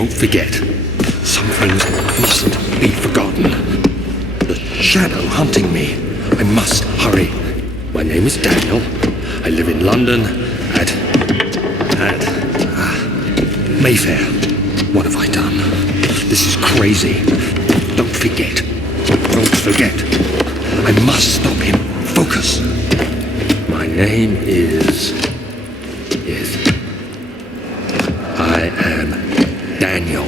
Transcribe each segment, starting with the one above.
Don't forget, some things mustn't be forgotten. The shadow hunting me. I must hurry. My name is Daniel. I live in London at Mayfair. What have I done? This is crazy. Don't forget. Don't forget. I must stop him. Focus. My name is... I am Daniel.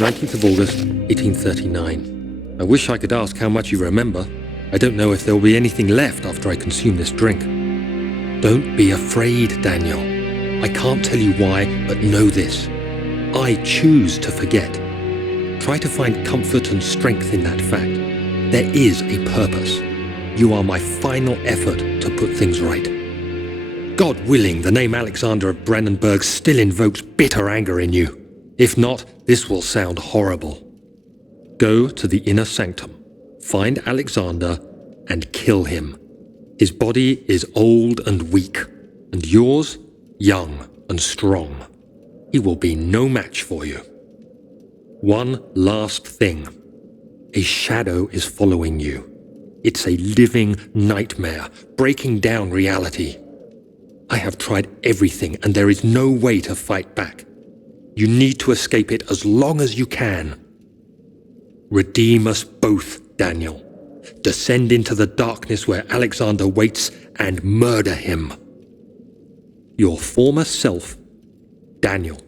19th of August, 1839. I wish I could ask how much you remember. I don't know if there will be anything left after I consume this drink. Don't be afraid, Daniel. I can't tell you why, but know this. I choose to forget. Try to find comfort and strength in that fact. There is a purpose. You are my final effort to put things right. God willing, the name Alexander of Brandenburg still invokes bitter anger in you. If not, this will sound horrible. Go to the inner sanctum, find Alexander, and kill him. His body is old and weak, and yours, young and strong. He will be no match for you. One last thing. A shadow is following you. It's a living nightmare, breaking down reality. I have tried everything, and there is no way to fight back. You need to escape it as long as you can. Redeem us both, Daniel. Descend into the darkness where Alexander waits and murder him. Your former self, Daniel.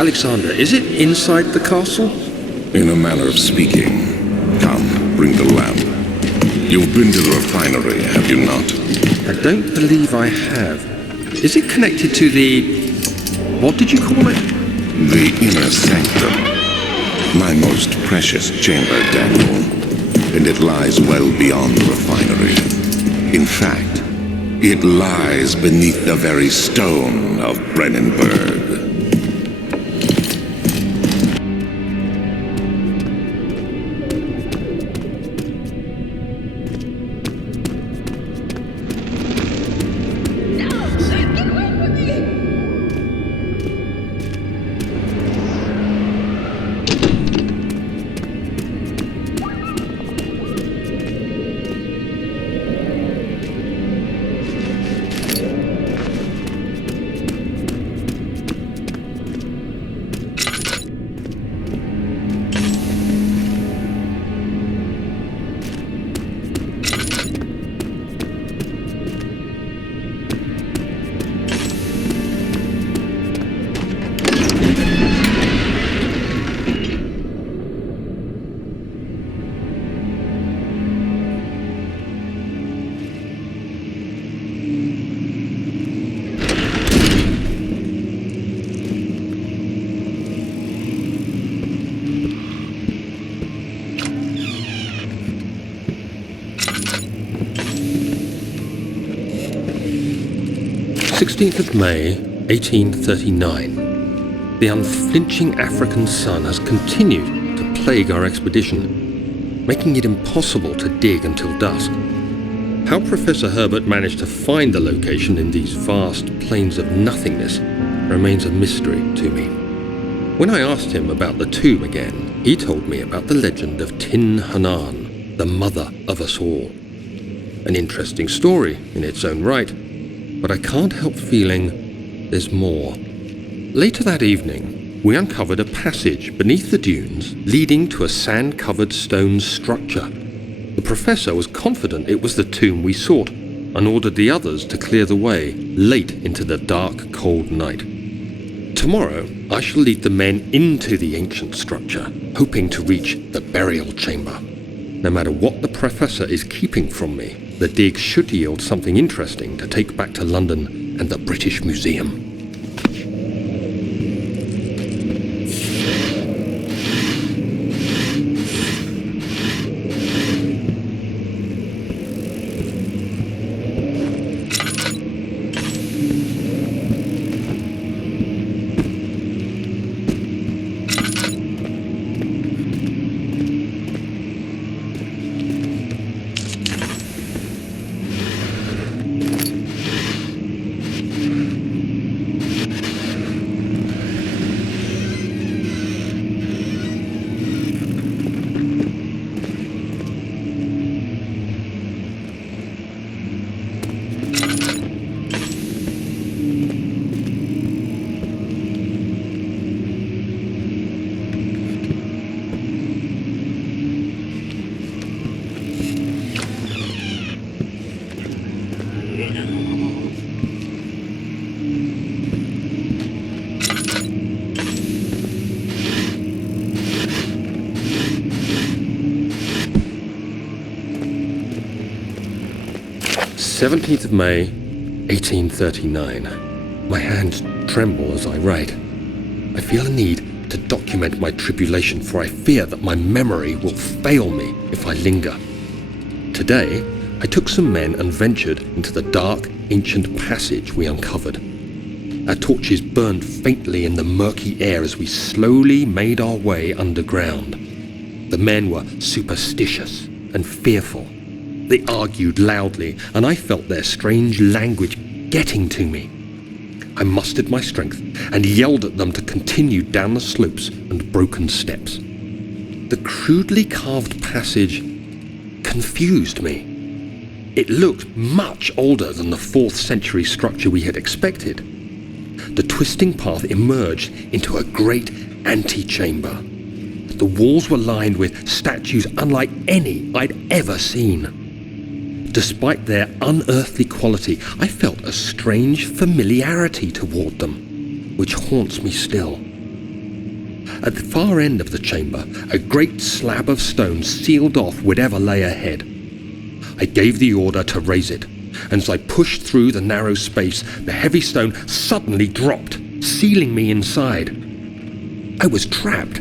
Alexander, is it inside the castle? In a manner of speaking. Come, bring the lamp. You've been to the refinery, have you not? I don't believe I have. Is it connected to the... what did you call it? The inner sanctum. My most precious chamber, Daniel. And it lies well beyond the refinery. In fact, it lies beneath the very stone of Brandenburg. of May, 1839. The unflinching African sun has continued to plague our expedition, making it impossible to dig until dusk. How Professor Herbert managed to find the location in these vast plains of nothingness remains a mystery to me. When I asked him about the tomb again, he told me about the legend of Tin Hanan, the mother of us all. An interesting story in its own right, but I can't help feeling there's more. Later that evening, we uncovered a passage beneath the dunes leading to a sand-covered stone structure. The professor was confident it was the tomb we sought and ordered the others to clear the way late into the dark, cold night. Tomorrow, I shall lead the men into the ancient structure, hoping to reach the burial chamber. No matter what the professor is keeping from me, the dig should yield something interesting to take back to London and the British Museum. 17th of May, 1839. My hands tremble as I write. I feel a need to document my tribulation, for I fear that my memory will fail me if I linger. Today, I took some men and ventured into the dark, ancient passage we uncovered. Our torches burned faintly in the murky air as we slowly made our way underground. The men were superstitious and fearful. They argued loudly, and I felt their strange language getting to me. I mustered my strength and yelled at them to continue down the slopes and broken steps. The crudely carved passage confused me. It looked much older than the 4th century structure we had expected. The twisting path emerged into a great antechamber. The walls were lined with statues unlike any I'd ever seen. Despite their unearthly quality, I felt a strange familiarity toward them, which haunts me still. At the far end of the chamber, a great slab of stone sealed off whatever lay ahead. I gave the order to raise it, and as I pushed through the narrow space, the heavy stone suddenly dropped, sealing me inside. I was trapped.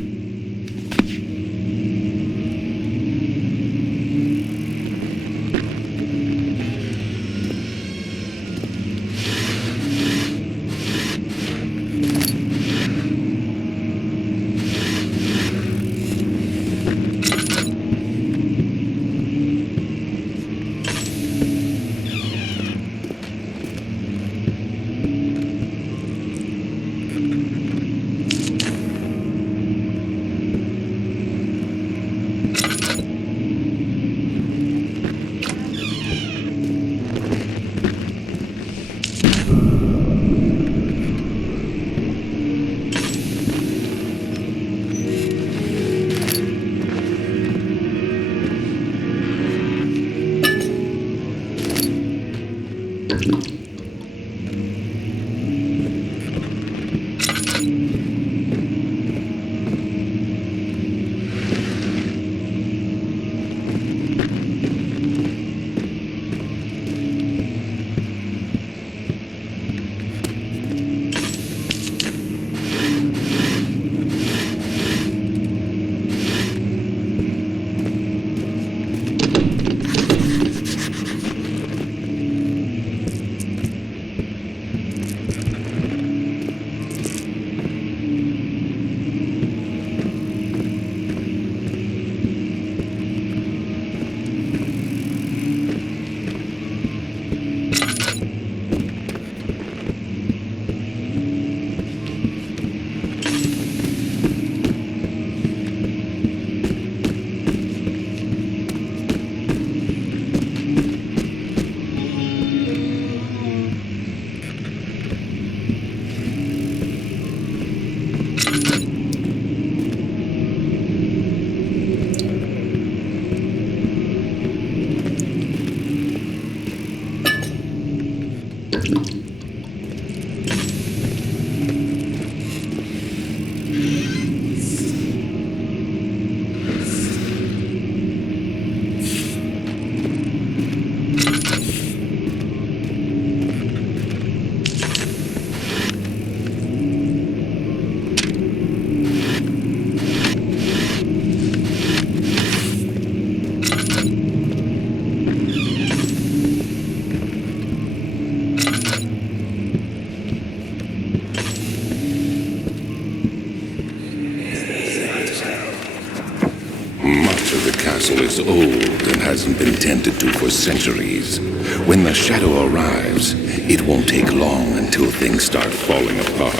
Is old and hasn't been tended to for centuries. When the shadow arrives, it won't take long until things start falling apart.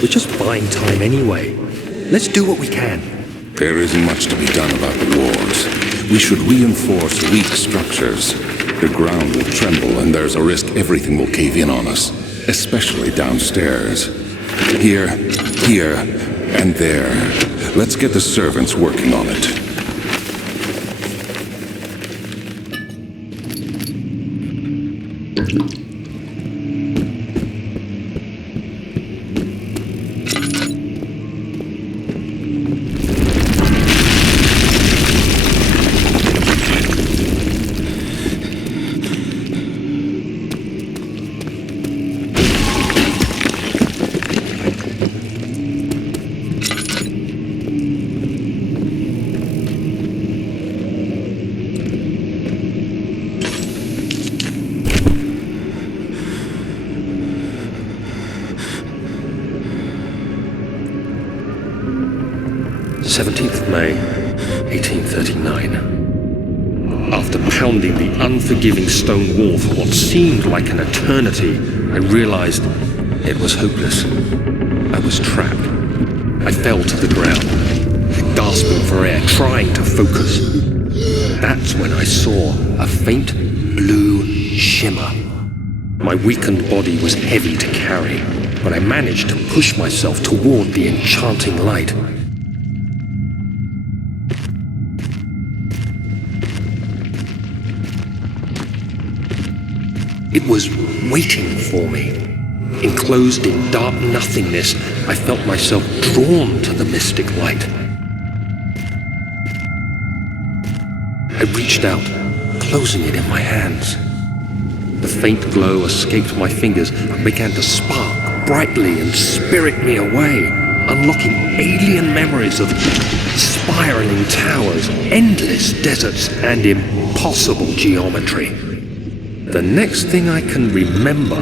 We're just buying time anyway. Let's do what we can. There isn't much to be done about the wars. We should reinforce weak structures. The ground will tremble and there's a risk everything will cave in on us, especially downstairs. Here, and there. Let's get the servants working on it. 17th of May, 1839. After pounding the unforgiving stone wall for what seemed like an eternity, I realized it was hopeless. I was trapped. I fell to the ground, gasping for air, trying to focus. That's when I saw a faint blue shimmer. My weakened body was heavy to carry, but I managed to push myself toward the enchanting light. It was waiting for me. Enclosed in dark nothingness, I felt myself drawn to the mystic light. I reached out, closing it in my hands. The faint glow escaped my fingers and began to spark brightly and spirit me away, unlocking alien memories of spiraling towers, endless deserts, and impossible geometry. The next thing I can remember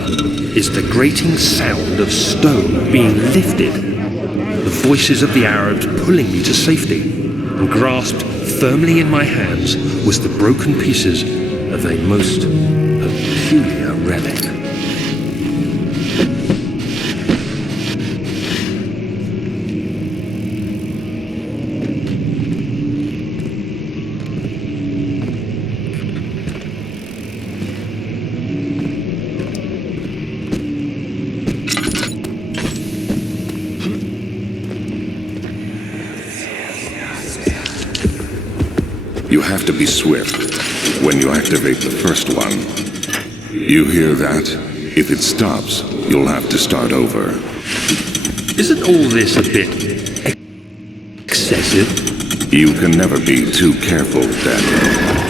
is the grating sound of stone being lifted, the voices of the Arabs pulling me to safety, and grasped firmly in my hands was the broken pieces of a most peculiar relic. You have to be swift when you activate the first one. You hear that? If it stops, you'll have to start over. Isn't all this a bit excessive? You can never be too careful, Daniel.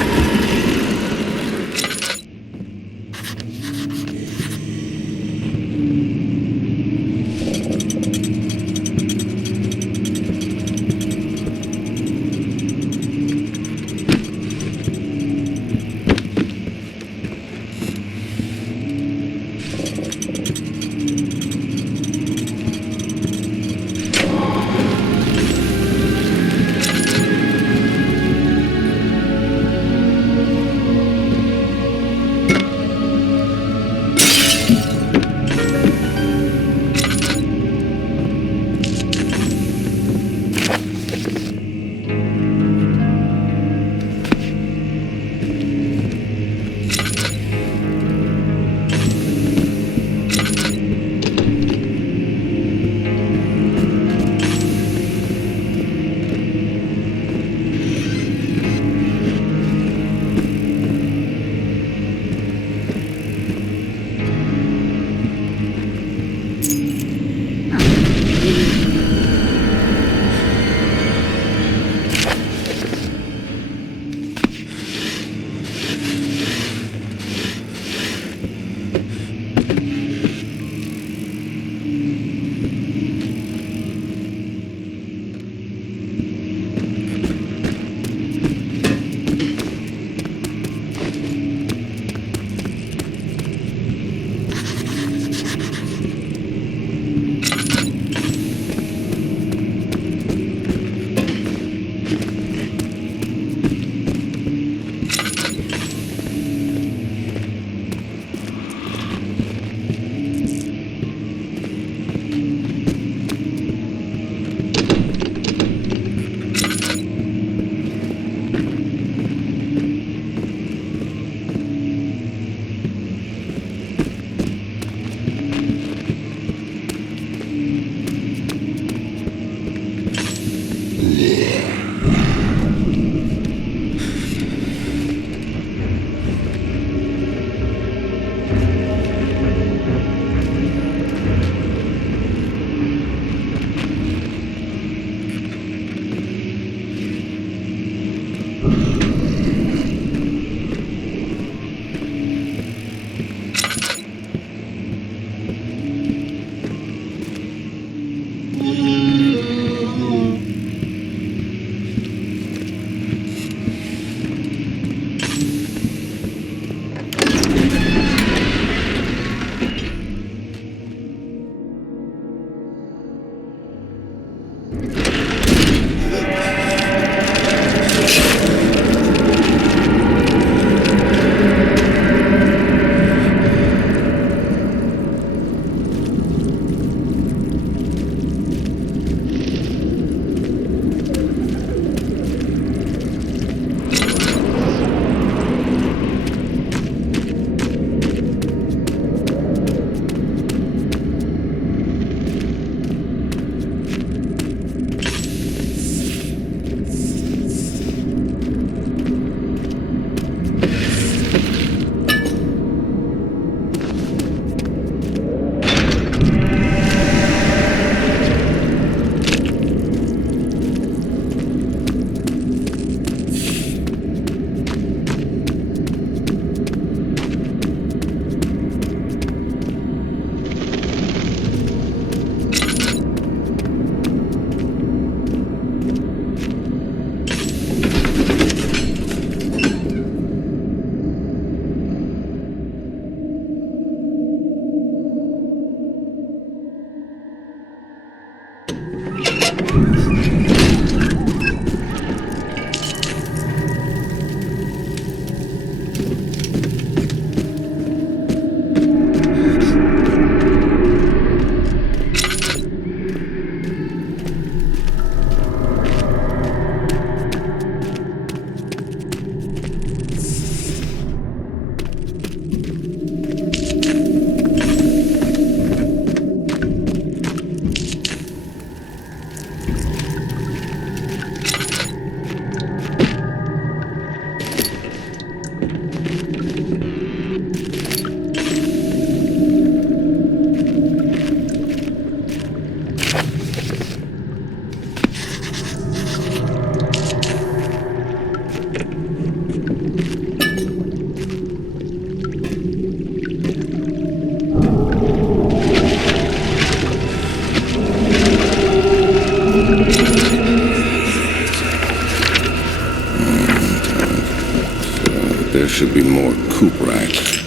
should be more Cooperite.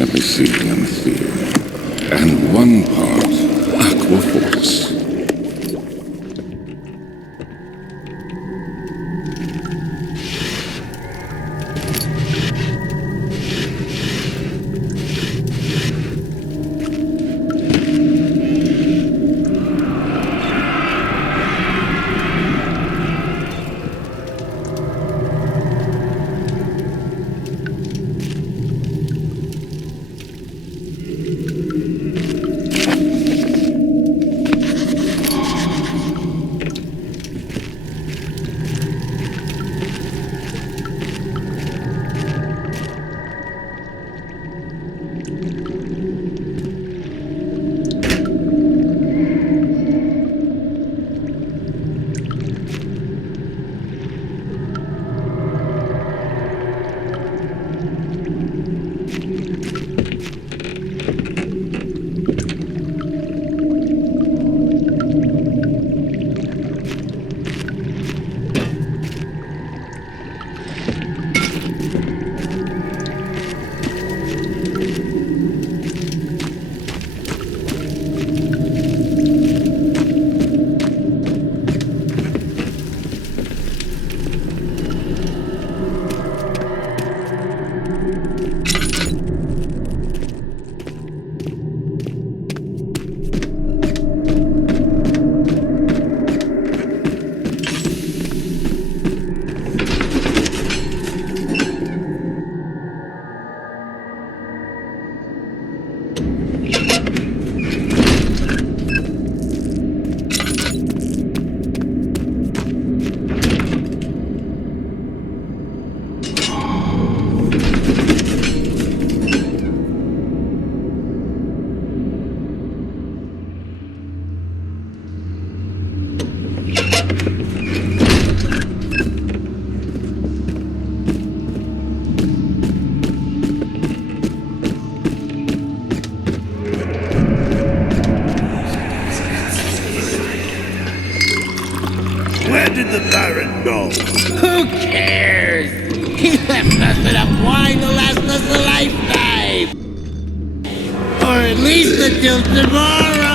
Let me see. And 1 part Aqua Force. Where did the Baron go? Who cares? He left us enough wine to last us a lifetime! Or at least until tomorrow!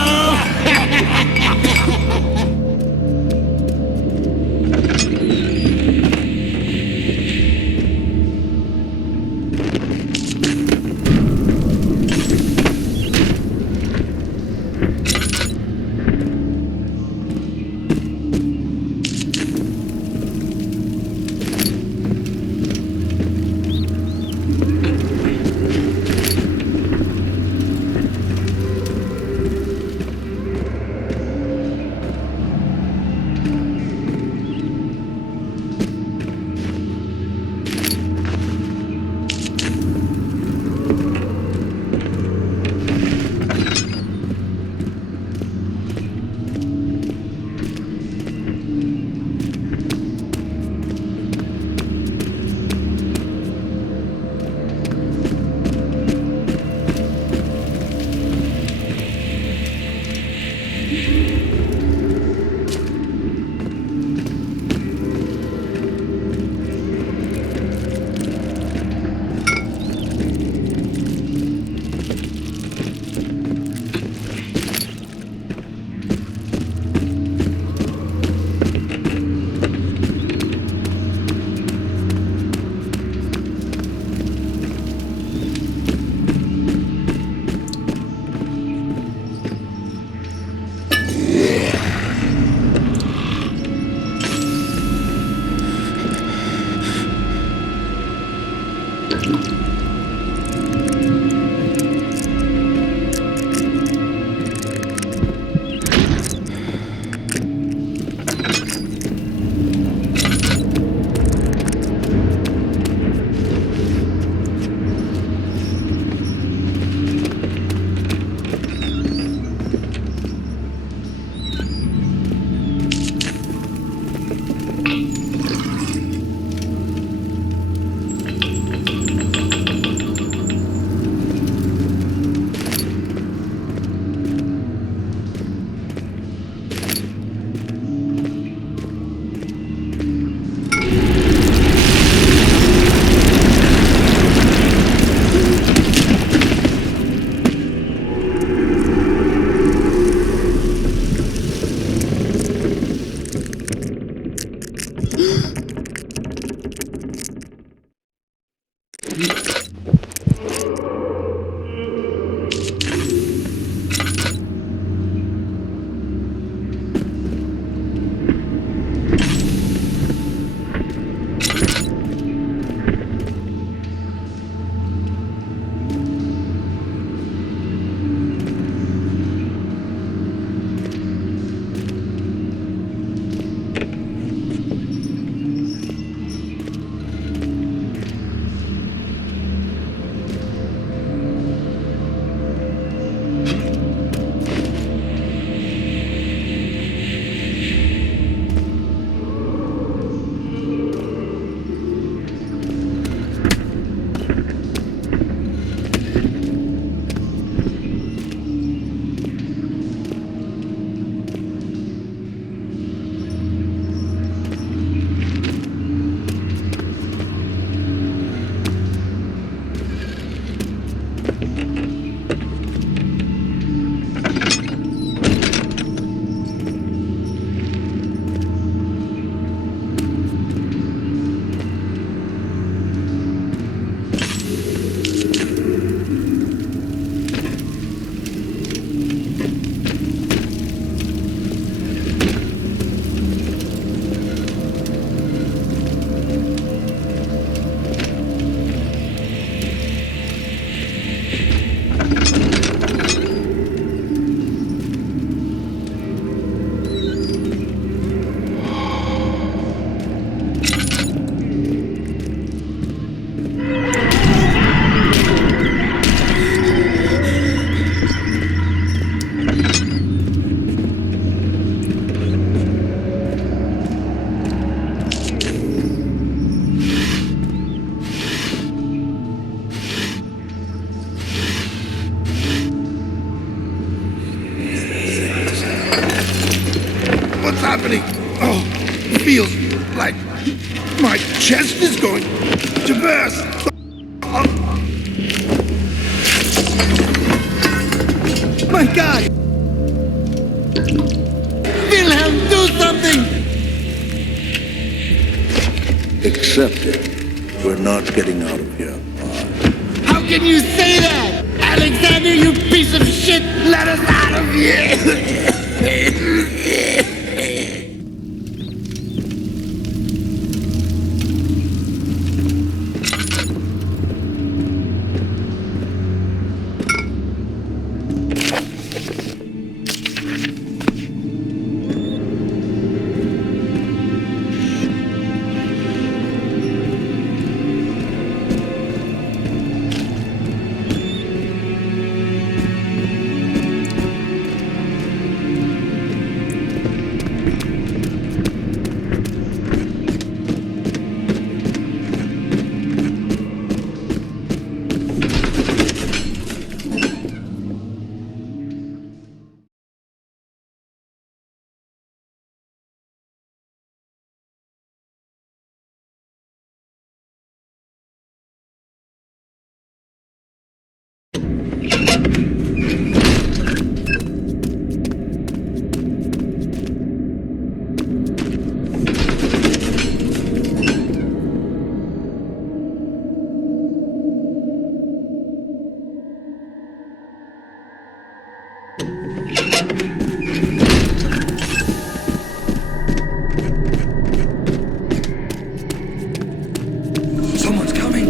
what's happening? Oh, it feels like my chest is going to burst. My God! Wilhelm, do something! Accept it. We're not getting out of here. How can you say that? Alexander, you piece of shit! Let us out of here! Someone's coming.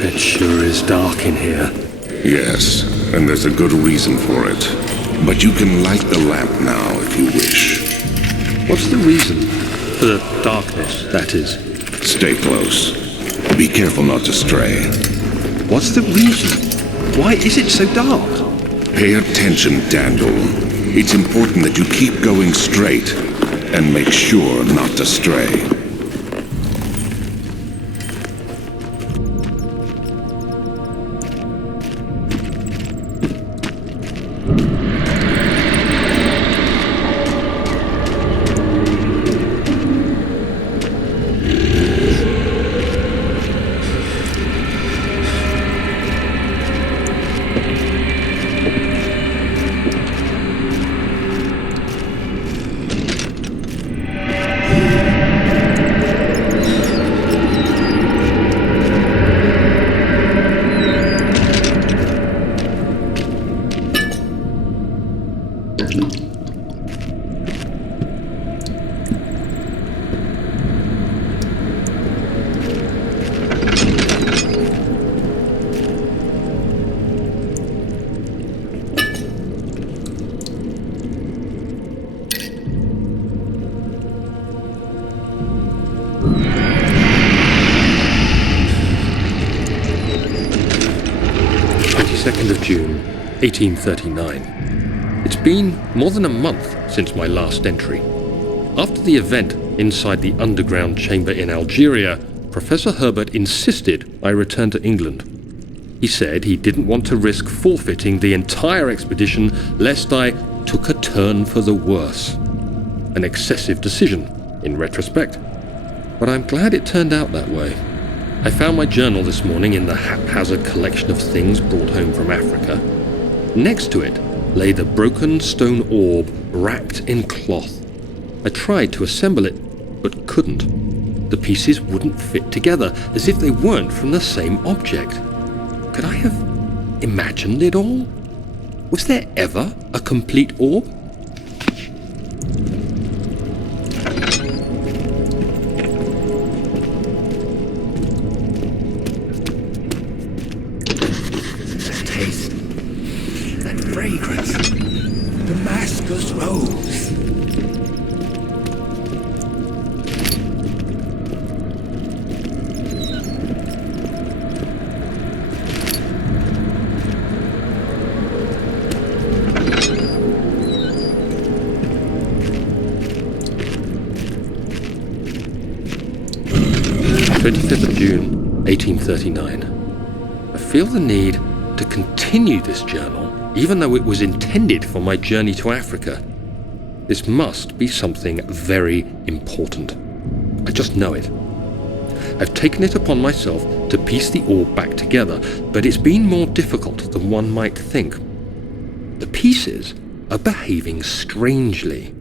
It sure is dark in here. Yes, and there's a good reason for it. But you can light the lamp now if you wish. What's the reason? For the darkness, that is. Stay close. Be careful not to stray. What's the reason? Why is it so dark? Pay attention, Daniel. It's important that you keep going straight and make sure not to stray. June 1839. It's been more than a month since my last entry. After the event inside the underground chamber in Algeria, Professor Herbert insisted I return to England. He said he didn't want to risk forfeiting the entire expedition lest I took a turn for the worse. An excessive decision, in retrospect. But I'm glad it turned out that way. I found my journal this morning in the haphazard collection of things brought home from Africa. Next to it lay the broken stone orb wrapped in cloth. I tried to assemble it, but couldn't. The pieces wouldn't fit together, as if they weren't from the same object. Could I have imagined it all? Was there ever a complete orb? Taste that fragrance. Damascus rose. June 1839. I feel the need to continue this journal, even though it was intended for my journey to Africa. This must be something very important. I just know it. I've taken it upon myself to piece the orb back together, but it's been more difficult than one might think. The pieces are behaving strangely.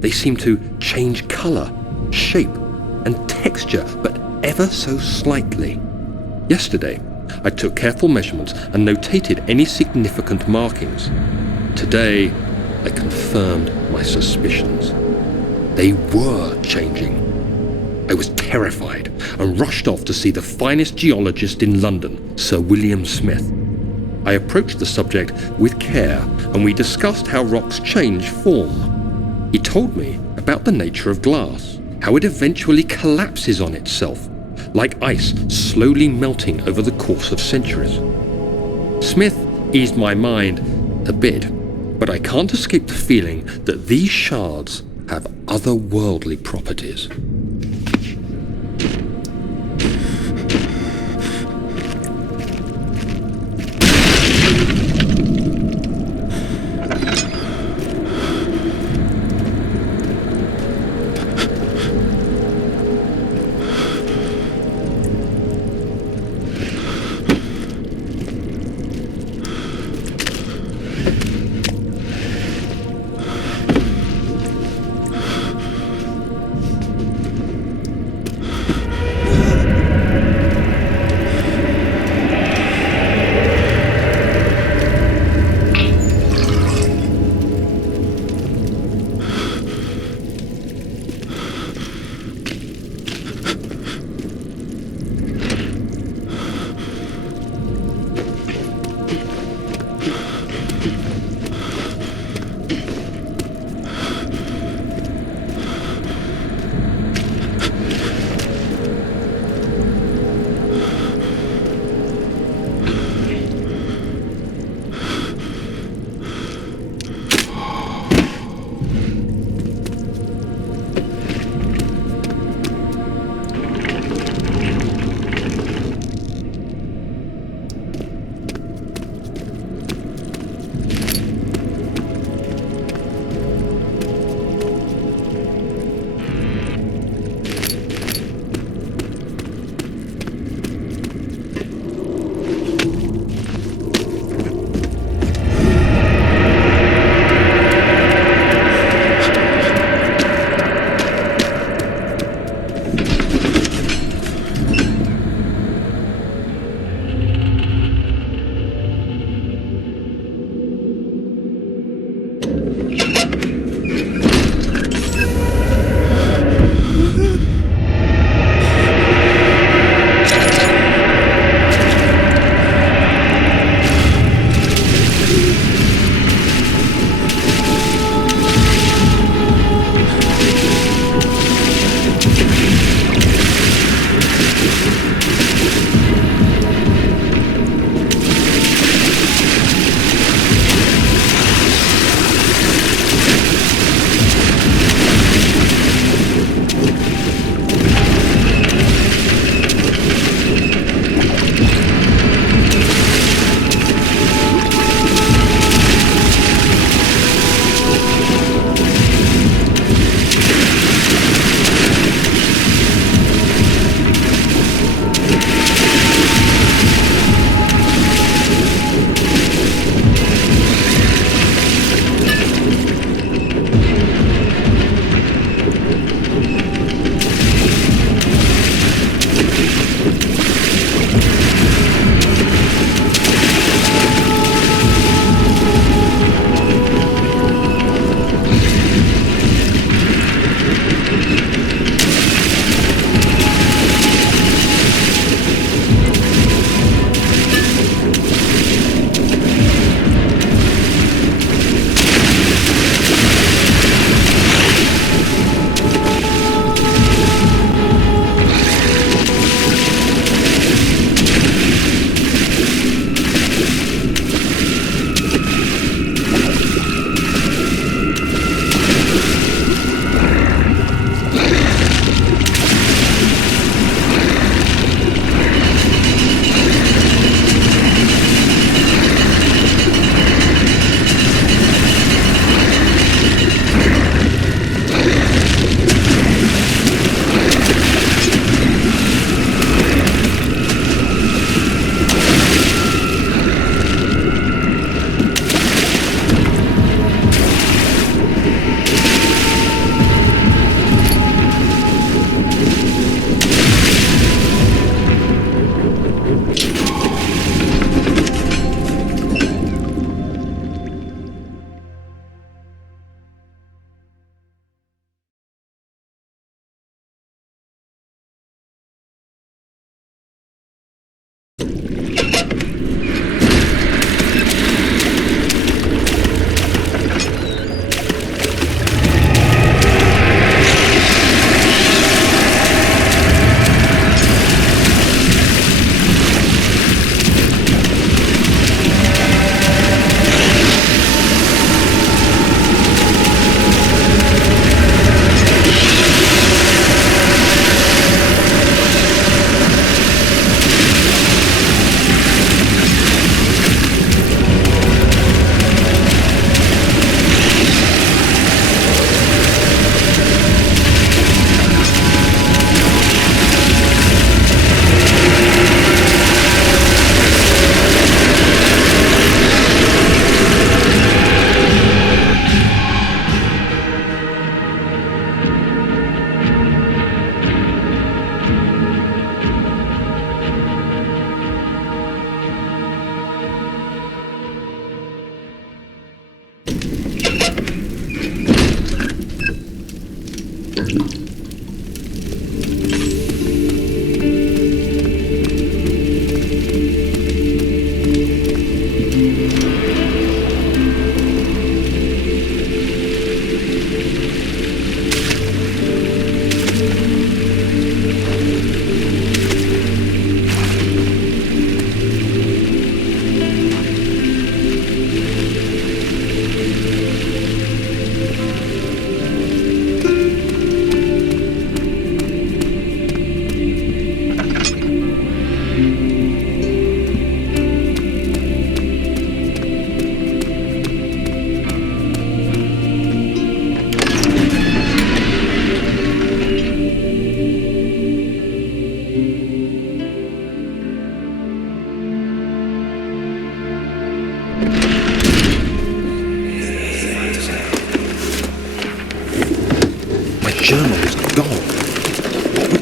They seem to change color, shape, and texture, but ever so slightly. Yesterday, I took careful measurements and notated any significant markings. Today, I confirmed my suspicions. They were changing. I was terrified and rushed off to see the finest geologist in London, Sir William Smith. I approached the subject with care and we discussed how rocks change form. He told me about the nature of glass, how it eventually collapses on itself, like ice slowly melting over the course of centuries. Smith eased my mind a bit, but I can't escape the feeling that these shards have otherworldly properties.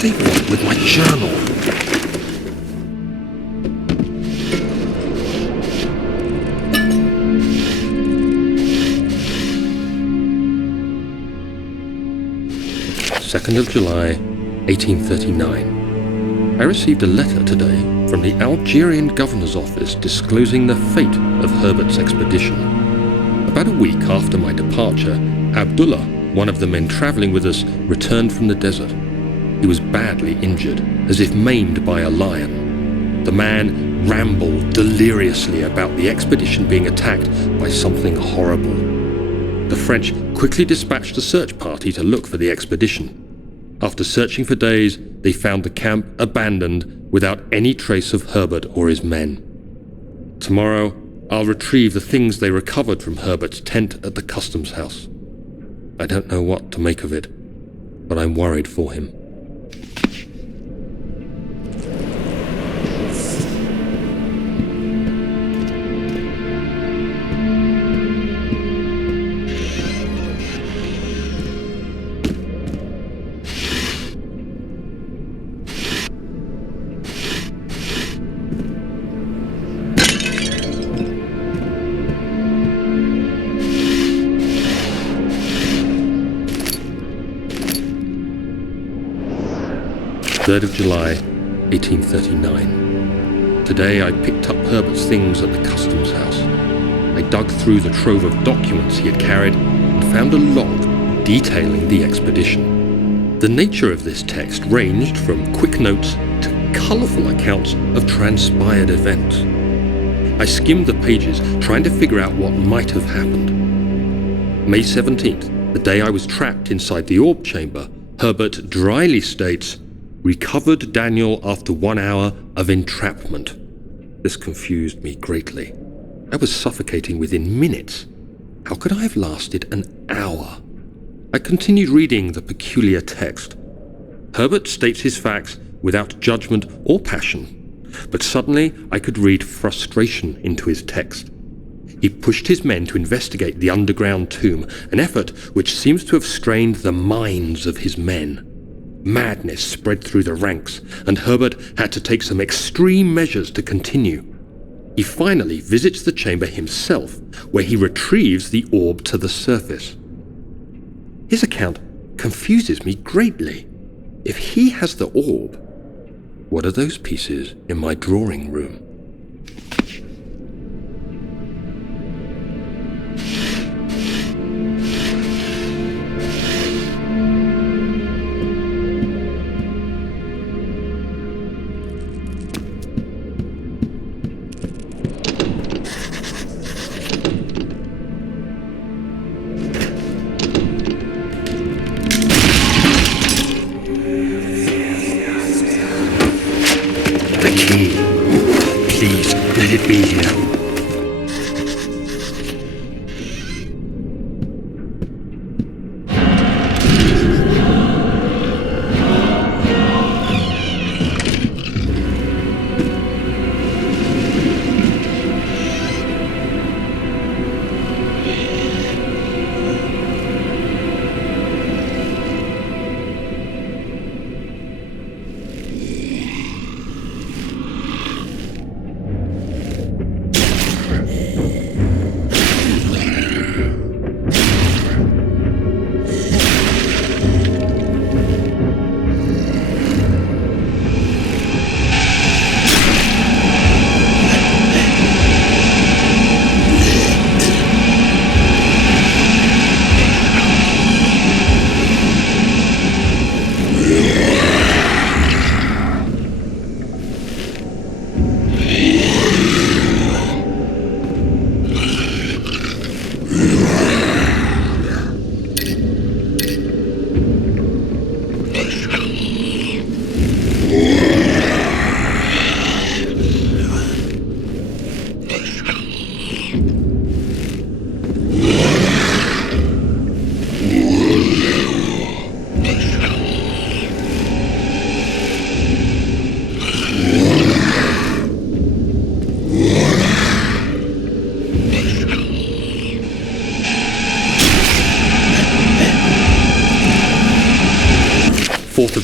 they want with my journal? July 1839. I received a letter today from the Algerian governor's office disclosing the fate of Herbert's expedition. About a week after my departure, Abdullah, one of the men traveling with us, returned from the desert. He was badly injured, as if maimed by a lion. The man rambled deliriously about the expedition being attacked by something horrible. The French quickly dispatched a search party to look for the expedition. After searching for days, they found the camp abandoned without any trace of Herbert or his men. Tomorrow, I'll retrieve the things they recovered from Herbert's tent at the customs house. I don't know what to make of it, but I'm worried for him. July 1839. Today I picked up Herbert's things at the customs house. I dug through the trove of documents he had carried and found a log detailing the expedition. The nature of this text ranged from quick notes to colourful accounts of transpired events. I skimmed the pages, trying to figure out what might have happened. May 17th, the day I was trapped inside the orb chamber, Herbert dryly states, "Recovered Daniel after 1 hour of entrapment." This confused me greatly. I was suffocating within minutes. How could I have lasted an hour? I continued reading the peculiar text. Herbert states his facts without judgment or passion, but suddenly I could read frustration into his text. He pushed his men to investigate the underground tomb, an effort which seems to have strained the minds of his men. Madness spread through the ranks, and Herbert had to take some extreme measures to continue. He finally visits the chamber himself, where he retrieves the orb to the surface. His account confuses me greatly. If he has the orb, what are those pieces in my drawing room? Please, let it be here.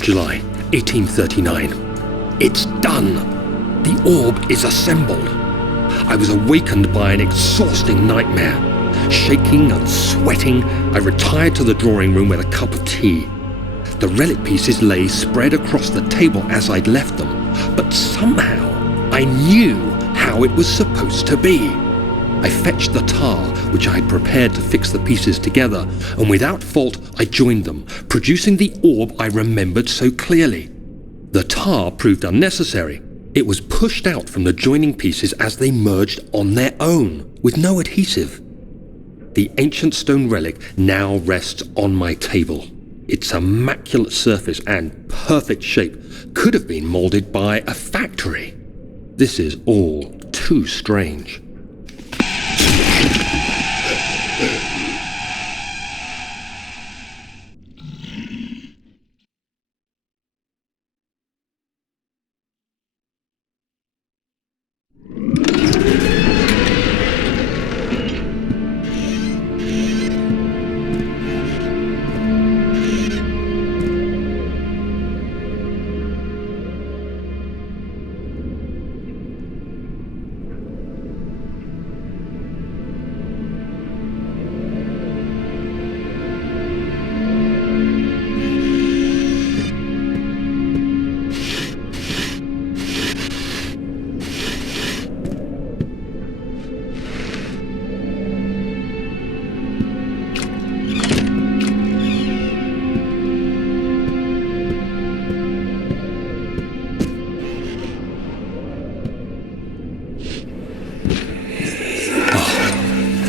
July 1839. It's done. The orb is assembled. I was awakened by an exhausting nightmare. Shaking and sweating, I retired to the drawing room with a cup of tea. The relic pieces lay spread across the table as I'd left them, but somehow I knew how it was supposed to be. I fetched the tar, which I had prepared to fix the pieces together, and without fault I joined them, producing the orb I remembered so clearly. The tar proved unnecessary. It was pushed out from the joining pieces as they merged on their own, with no adhesive. The ancient stone relic now rests on my table. Its immaculate surface and perfect shape could have been molded by a factory. This is all too strange.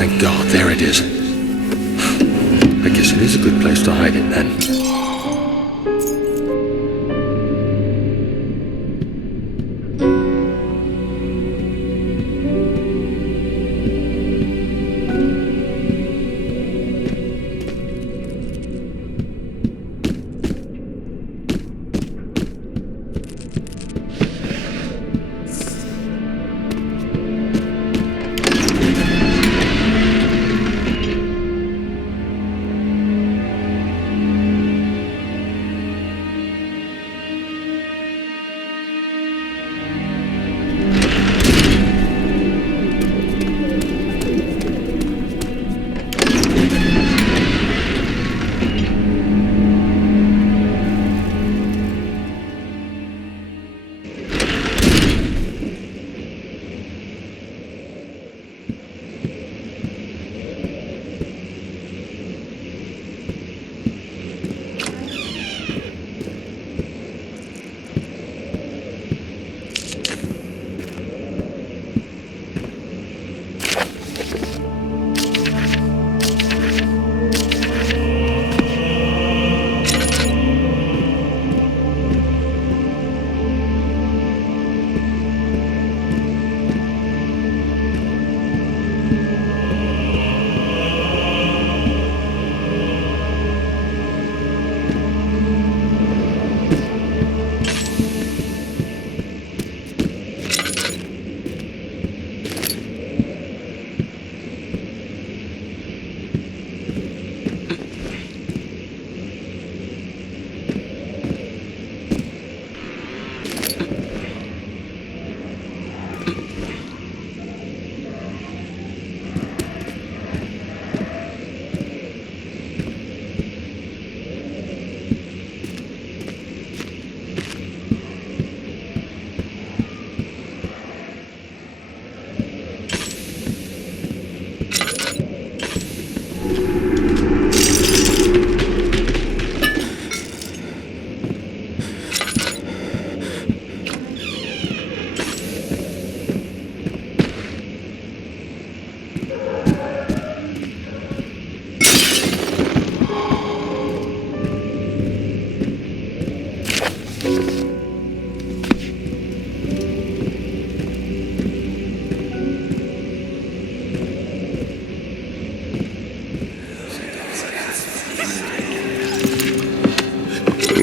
Thank God, there it is. I guess it is a good place to hide it then.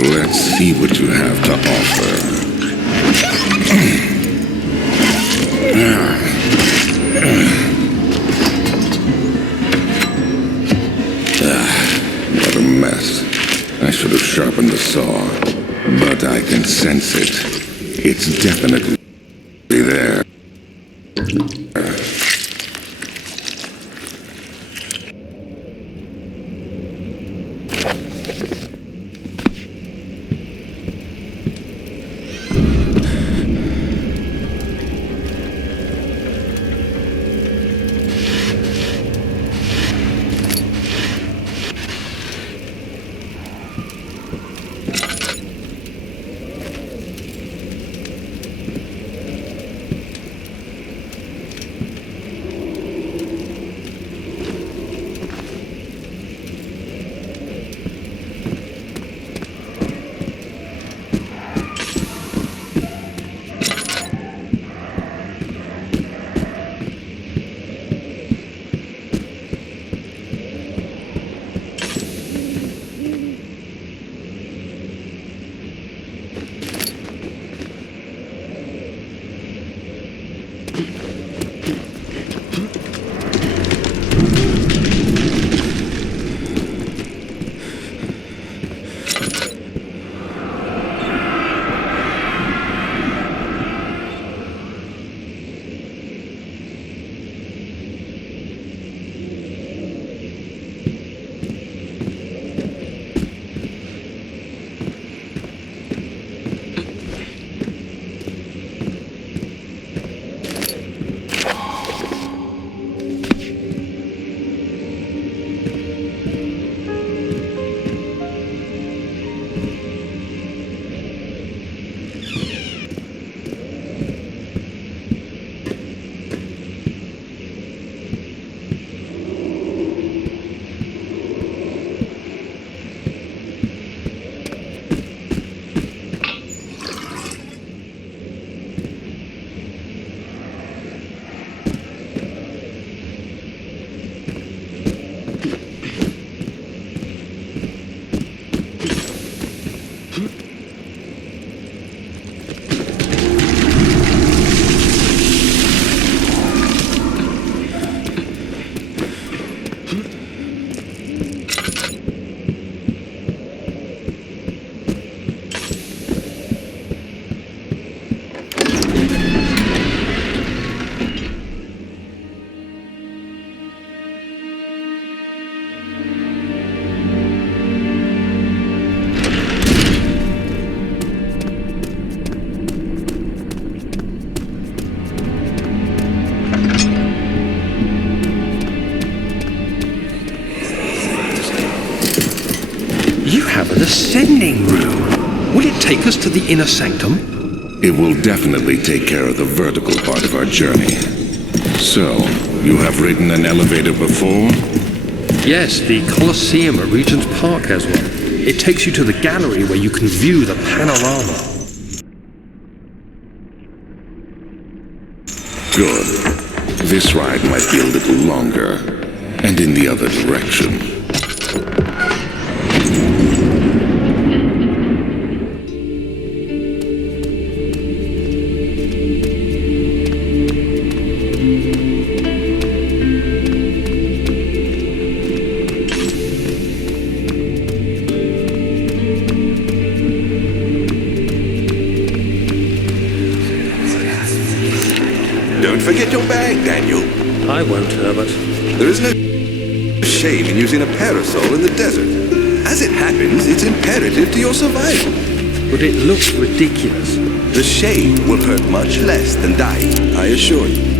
Let's see what you have to offer. What a mess. I should have sharpened the saw. but I can sense it. It's definitely there. Ascending room. Will it take us to the inner sanctum? It will definitely take care of the vertical part of our journey. So, you have ridden an elevator before? Yes, the Colosseum at Regent's Park has one. It takes you to the gallery where you can view the panorama. Good. This ride might be a little longer, and in the other direction. Don't forget your bag, Daniel. I won't, Herbert. There is no shame in using a parasol in the desert. As it happens, it's imperative to your survival. But it looks ridiculous. The shade will hurt much less than dying, I assure you.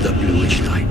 of the bluish type.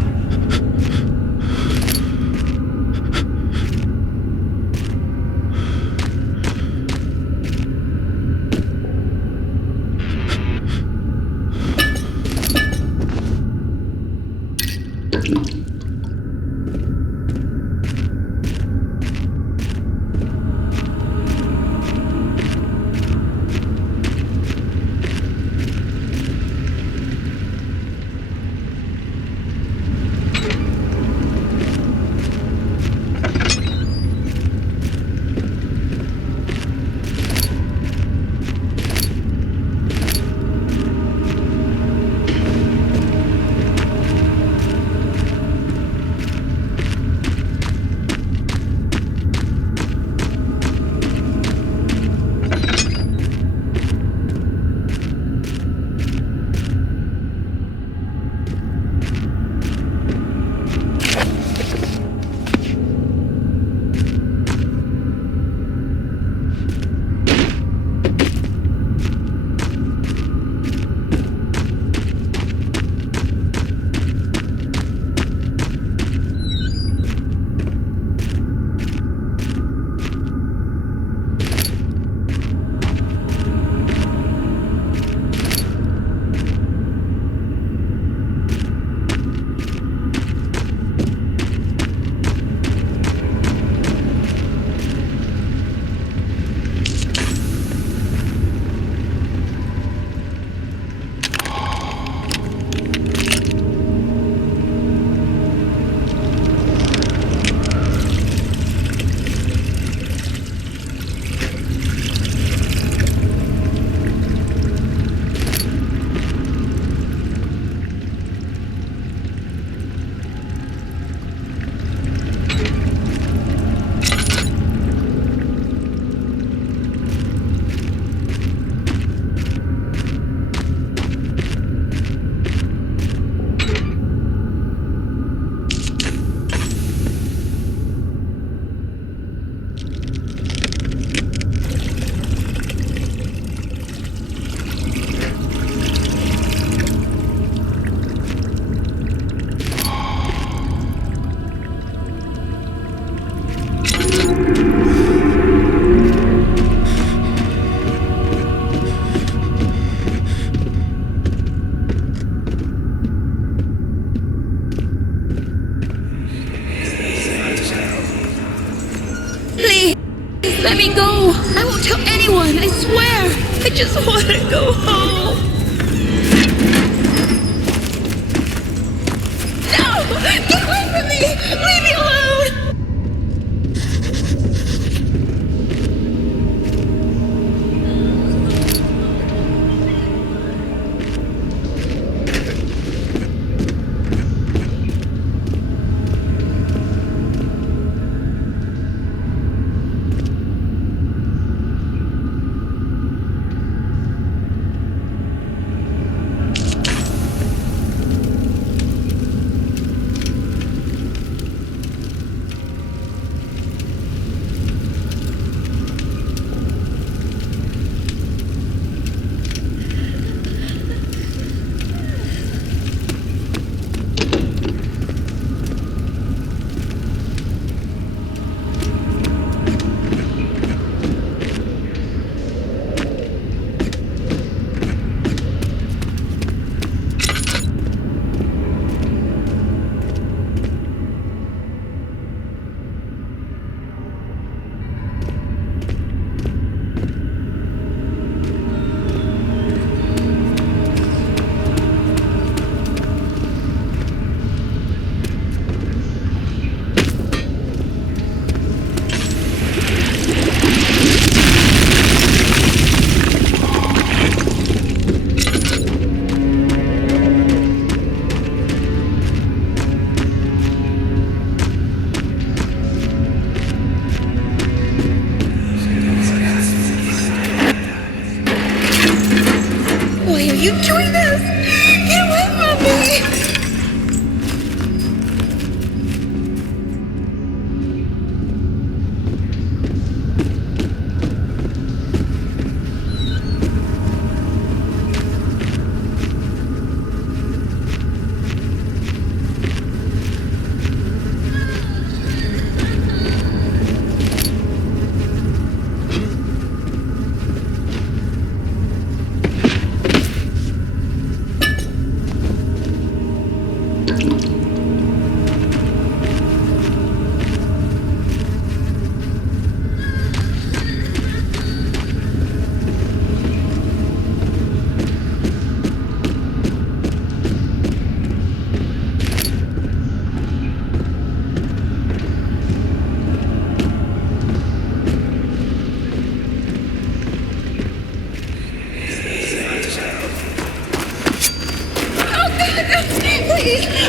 Let me go! I won't tell anyone, I swear! I just want to go home! No! Get away from me! Leave me alone! Why are you doing this? Get away from me! Please,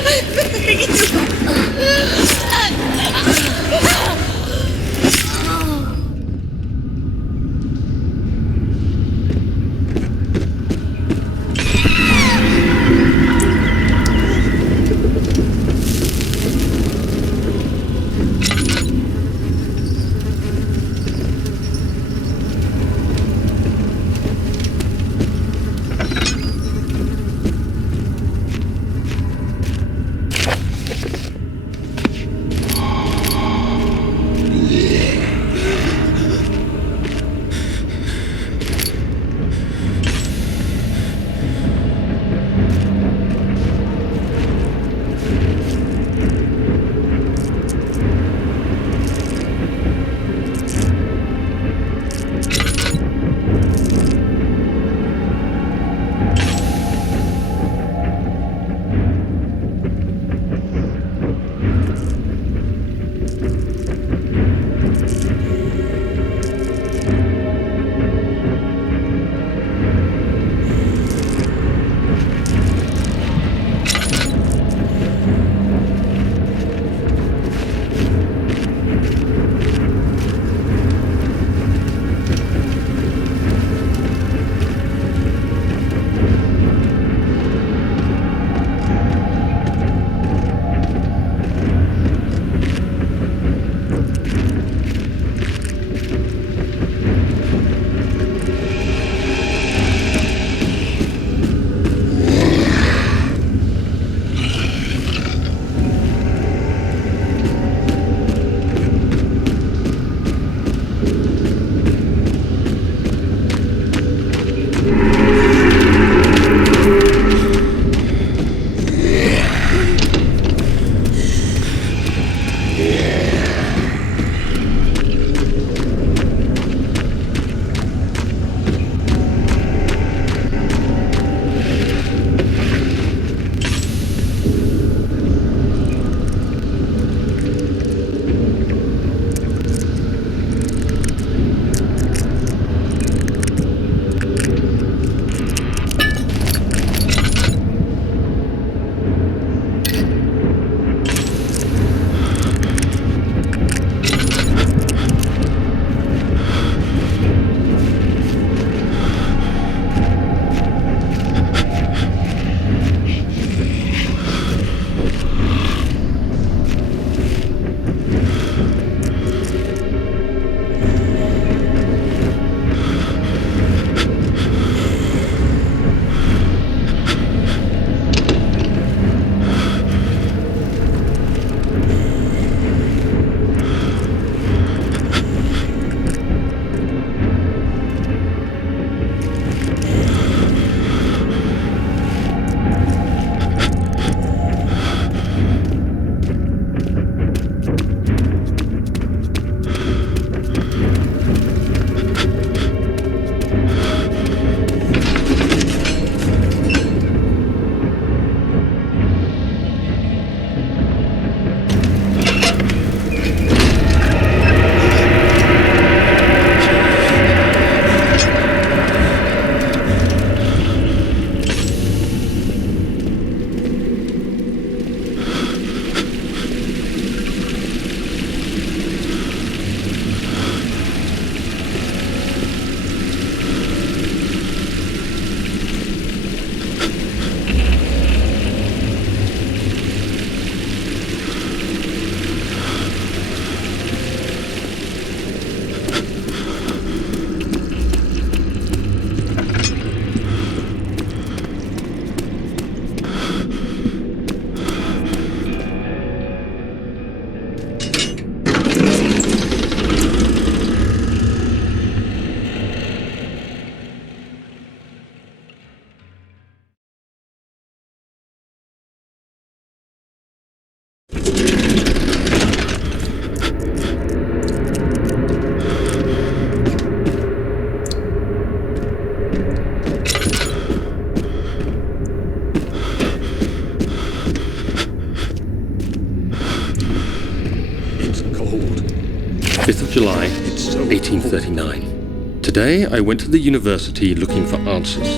July, 1839. Today I went to the university looking for answers.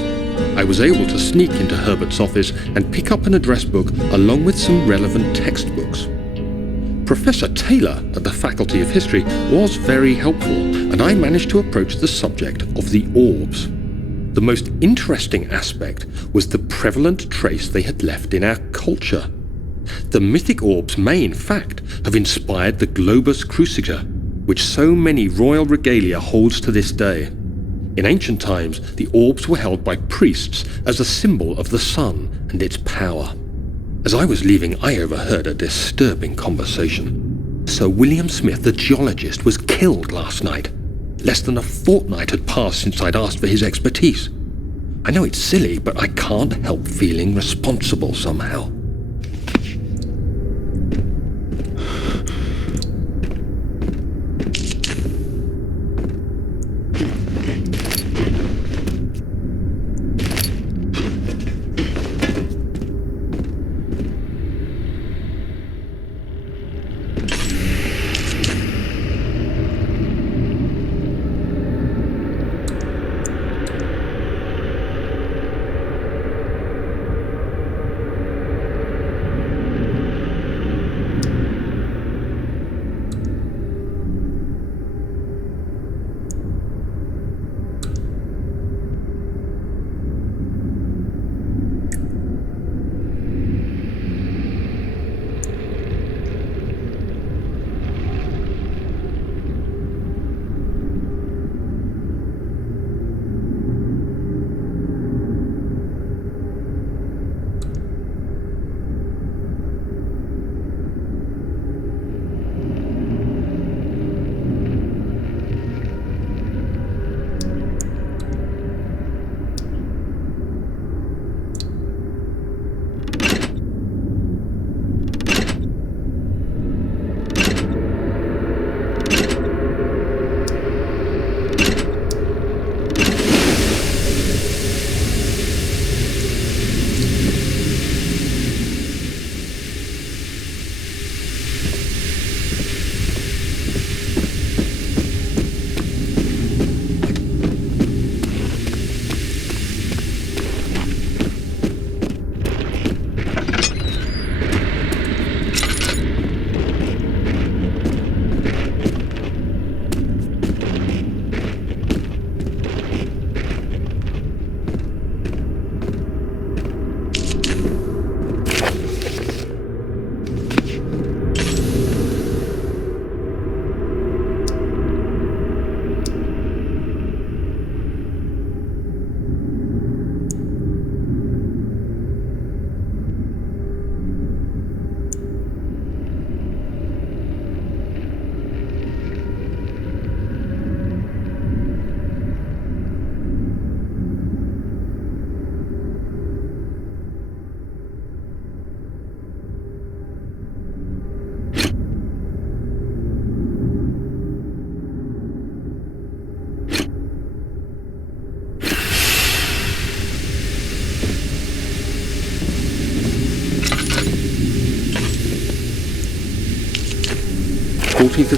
I was able to sneak into Herbert's office and pick up an address book along with some relevant textbooks. Professor Taylor at the Faculty of History was very helpful, and I managed to approach the subject of the orbs. The most interesting aspect was the prevalent trace they had left in our culture. The mythic orbs may, in fact, have inspired the globus cruciger, which so many royal regalia holds to this day. In ancient times, the orbs were held by priests as a symbol of the sun and its power. As I was leaving, I overheard a disturbing conversation. Sir William Smith, the geologist, was killed last night. Less than a fortnight had passed since I'd asked for his expertise. I know it's silly, but I can't help feeling responsible somehow.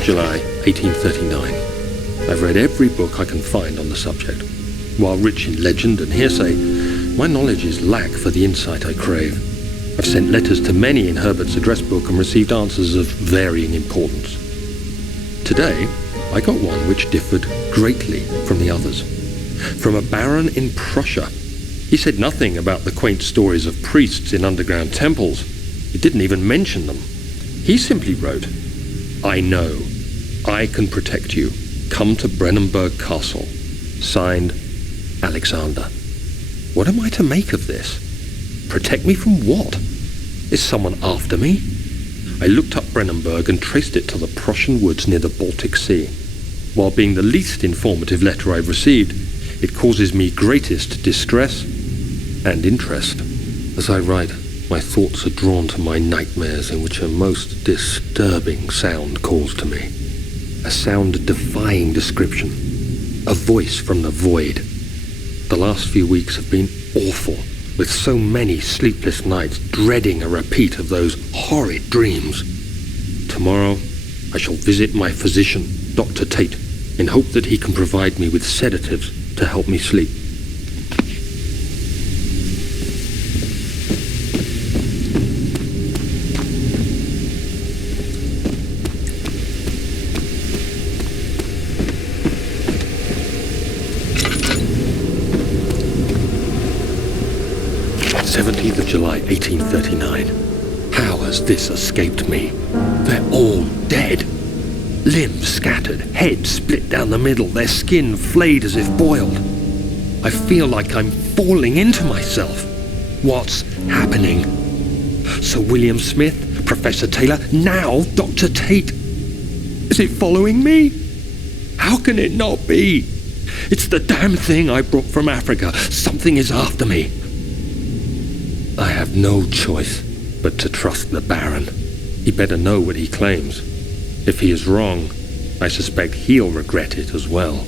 July 1839. I've read every book I can find on the subject. While rich in legend and hearsay, my knowledge is lack for the insight I crave. I've sent letters to many in Herbert's address book and received answers of varying importance. Today, I got one which differed greatly from the others. From a baron in Prussia. He said nothing about the quaint stories of priests in underground temples. He didn't even mention them. He simply wrote, "I know. I can protect you. Come to Brennenburg Castle. Signed, Alexander." What am I to make of this? Protect me from what? Is someone after me? I looked up Brennenburg and traced it to the Prussian woods near the Baltic Sea. While being the least informative letter I've received, it causes me greatest distress and interest. As I write, my thoughts are drawn to my nightmares in which a most disturbing sound calls to me. A sound defying description. A voice from the void. The last few weeks have been awful, with so many sleepless nights dreading a repeat of those horrid dreams. Tomorrow, I shall visit my physician, Dr. Tate, in hope that he can provide me with sedatives to help me sleep. 17th of July, 1839. How has this escaped me? They're all dead. Limbs scattered, heads split down the middle, their skin flayed as if boiled. I feel like I'm falling into myself. What's happening? Sir William Smith, Professor Taylor, now Dr. Tate. Is it following me? How can it not be? It's the damn thing I brought from Africa. Something is after me. I have no choice but to trust the Baron. He better know what he claims. If he is wrong, I suspect he'll regret it as well.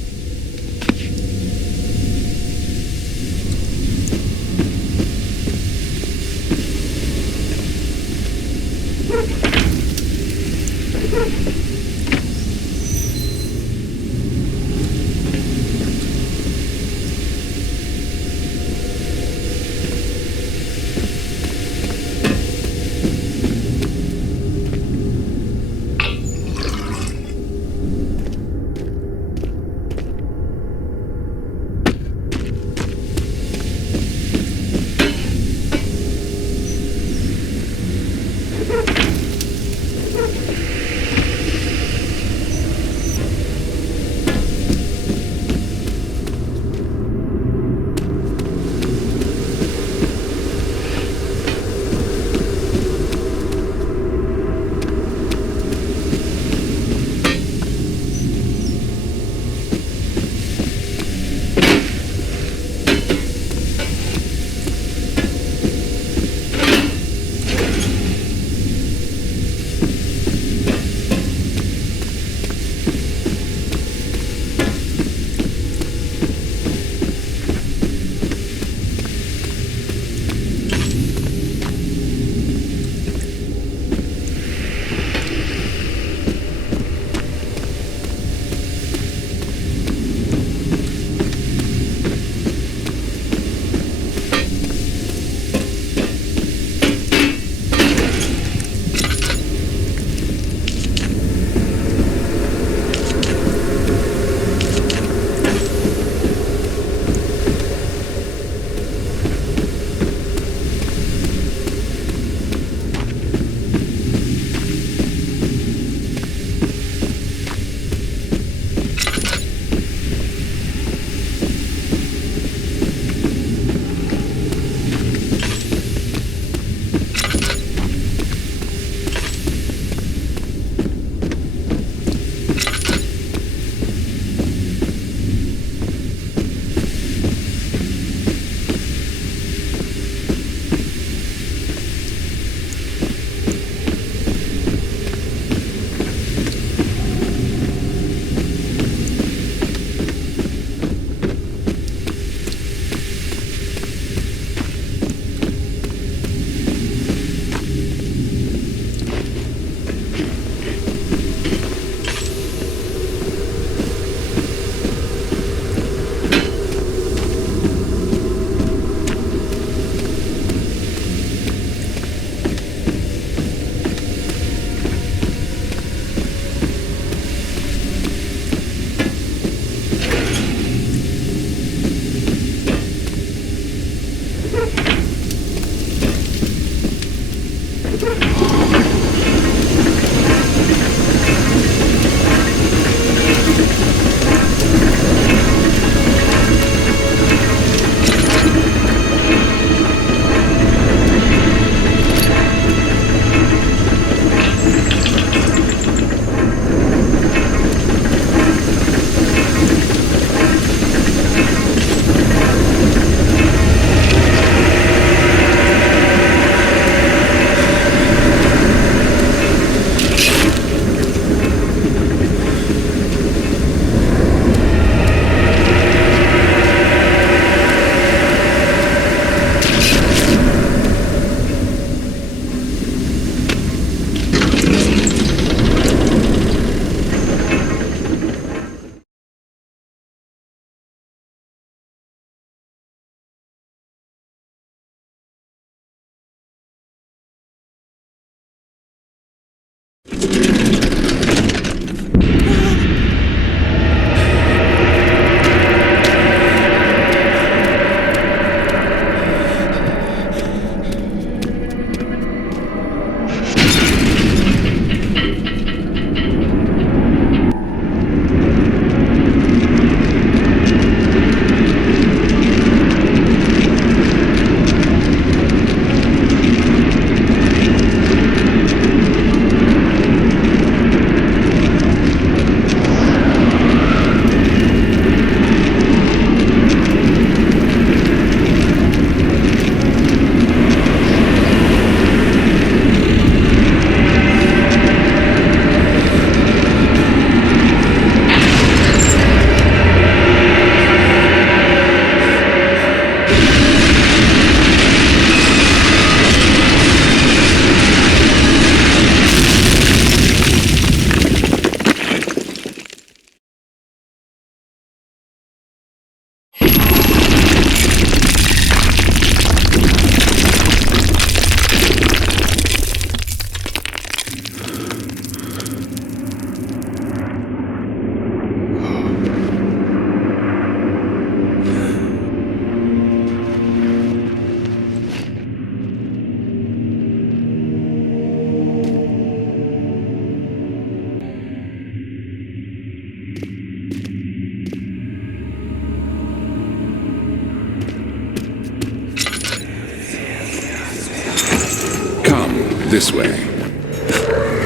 Come, this way.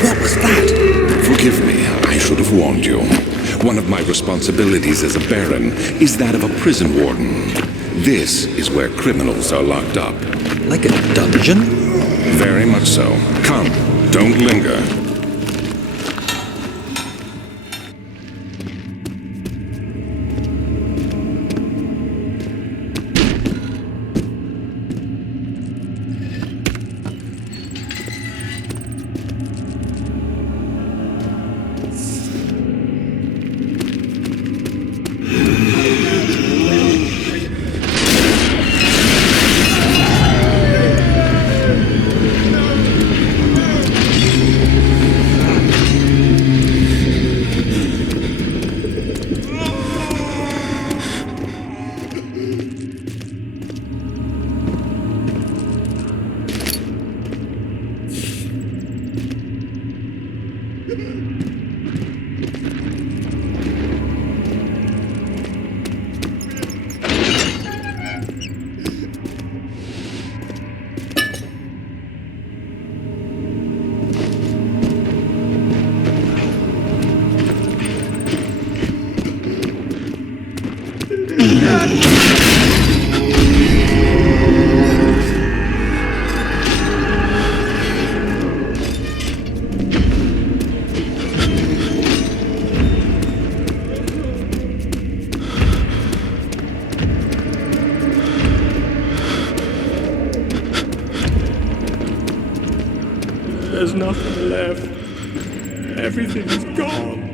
What was that? Forgive me, I should have warned you. One of my responsibilities as a Baron is that of a prison warden. This is where criminals are locked up. Like a dungeon? Very much so. Come, don't linger. There's nothing left. Everything is gone.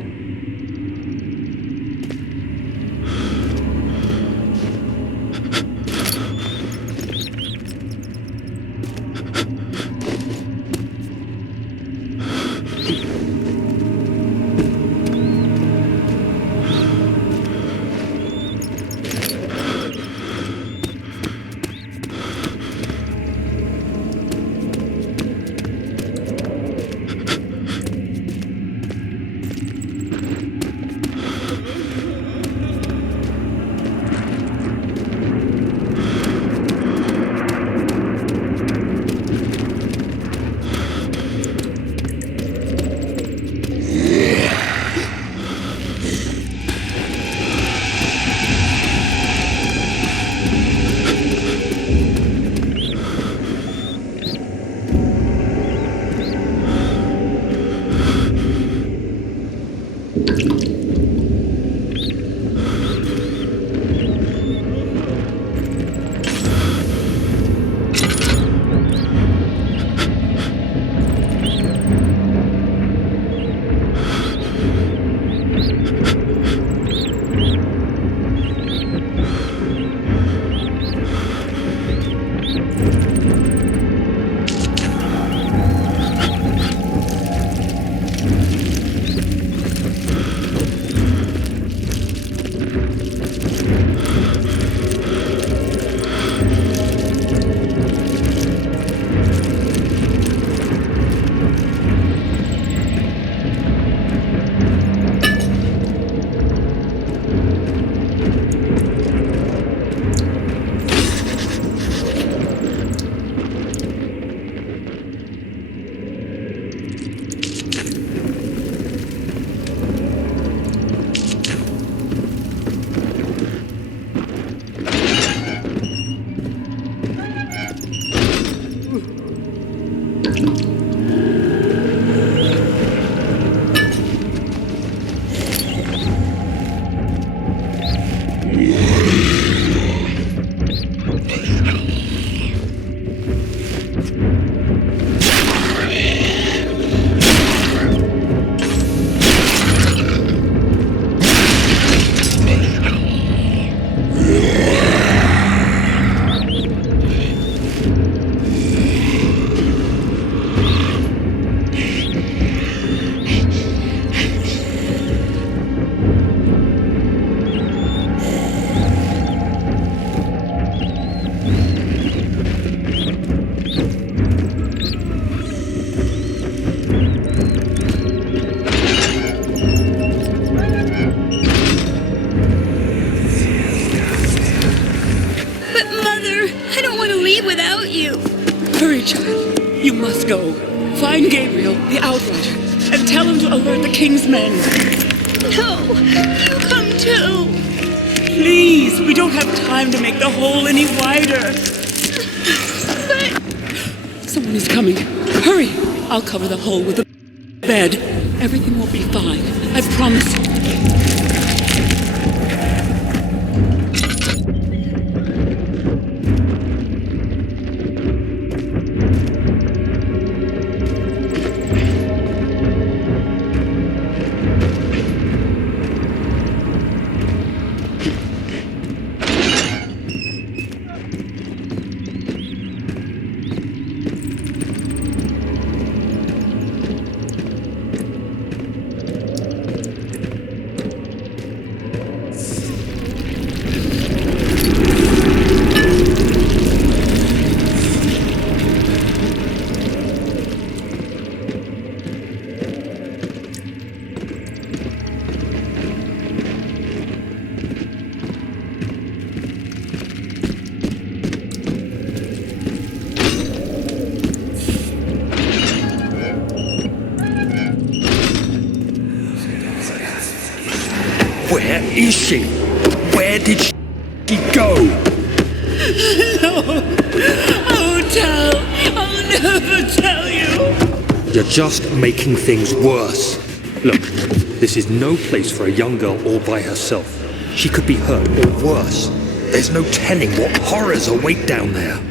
You must go. Find Gabriel, the Outrider, and tell him to alert the King's men. No, you come too. Please, we don't have time to make the hole any wider. But Someone is coming. Hurry! I'll cover the hole with a bed. Everything will be fine. I promise you. Where is she? Where did she go? No! I won't tell! I'll never tell you! You're just making things worse. Look, this is no place for a young girl all by herself. She could be hurt or worse. There's no telling what horrors await down there.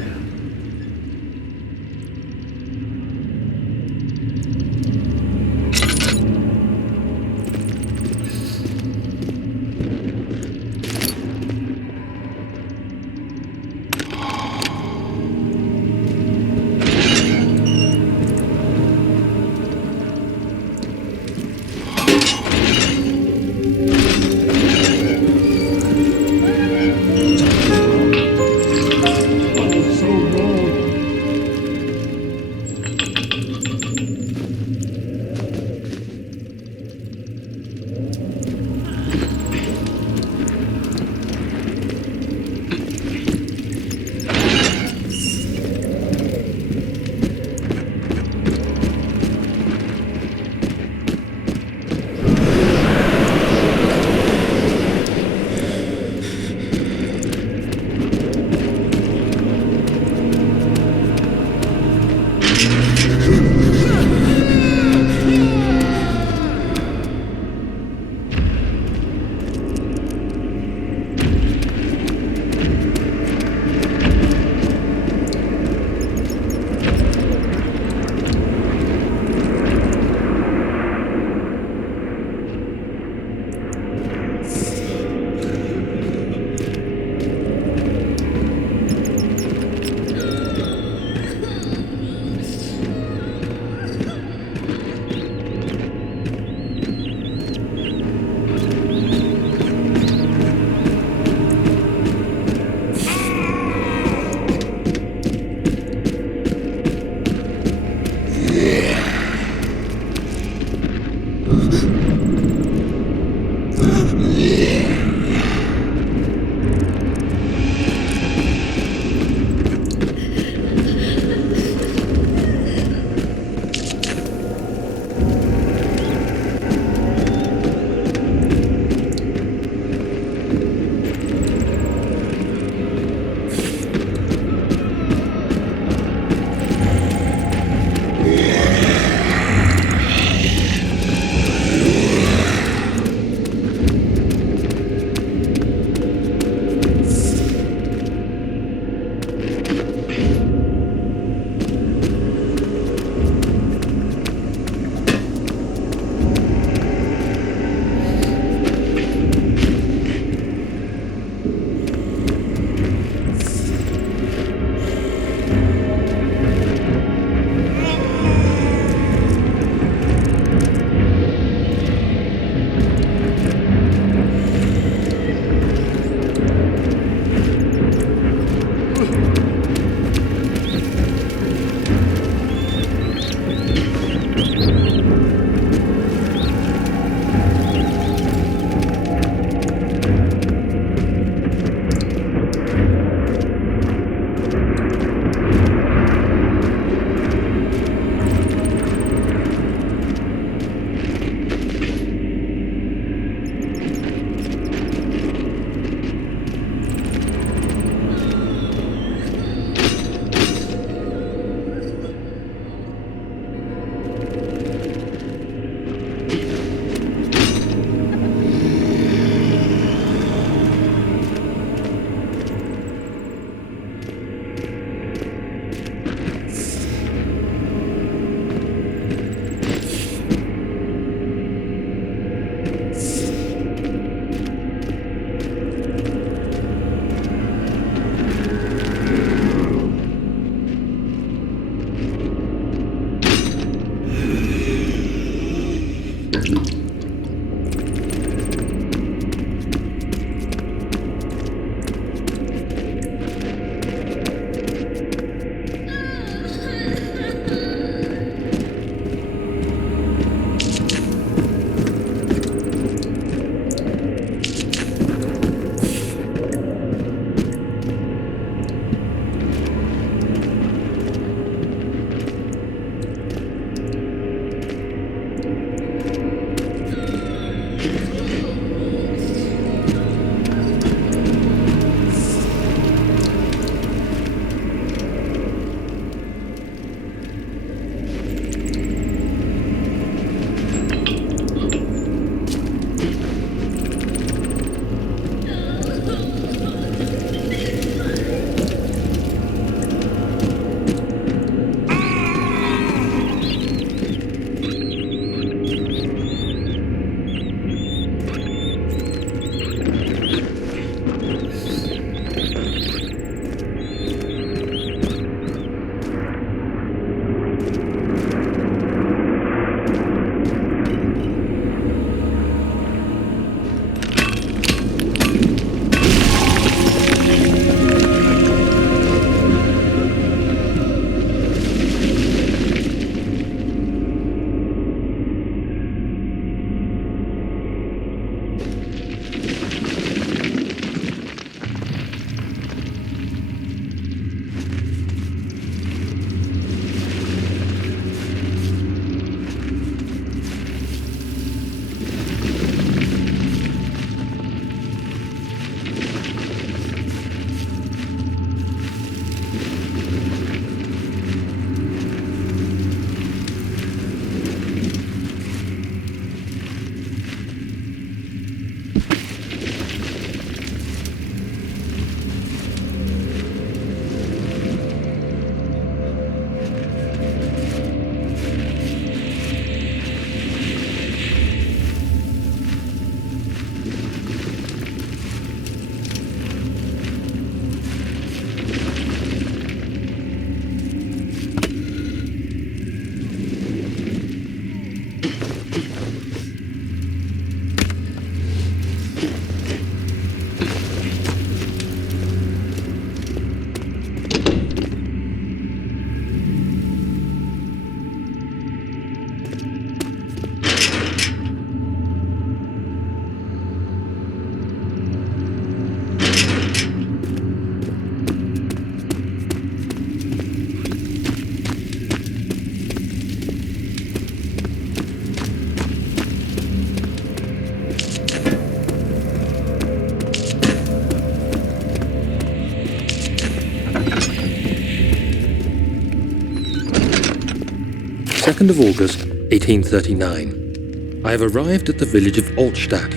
2nd of August, 1839. I have arrived at the village of Altstadt.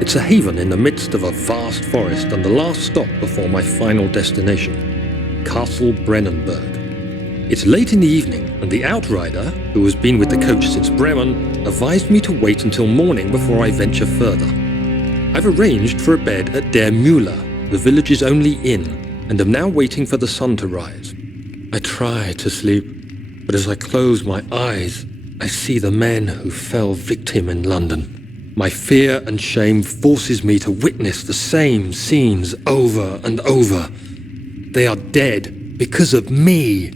It's a haven in the midst of a vast forest and the last stop before my final destination, Castle Brennenburg. It's late in the evening, and the outrider, who has been with the coach since Bremen, advised me to wait until morning before I venture further. I've arranged for a bed at Der Müller, the village's only inn, and am now waiting for the sun to rise. I try to sleep, but as I close my eyes, I see the men who fell victim in London. My fear and shame forces me to witness the same scenes over and over. They are dead because of me.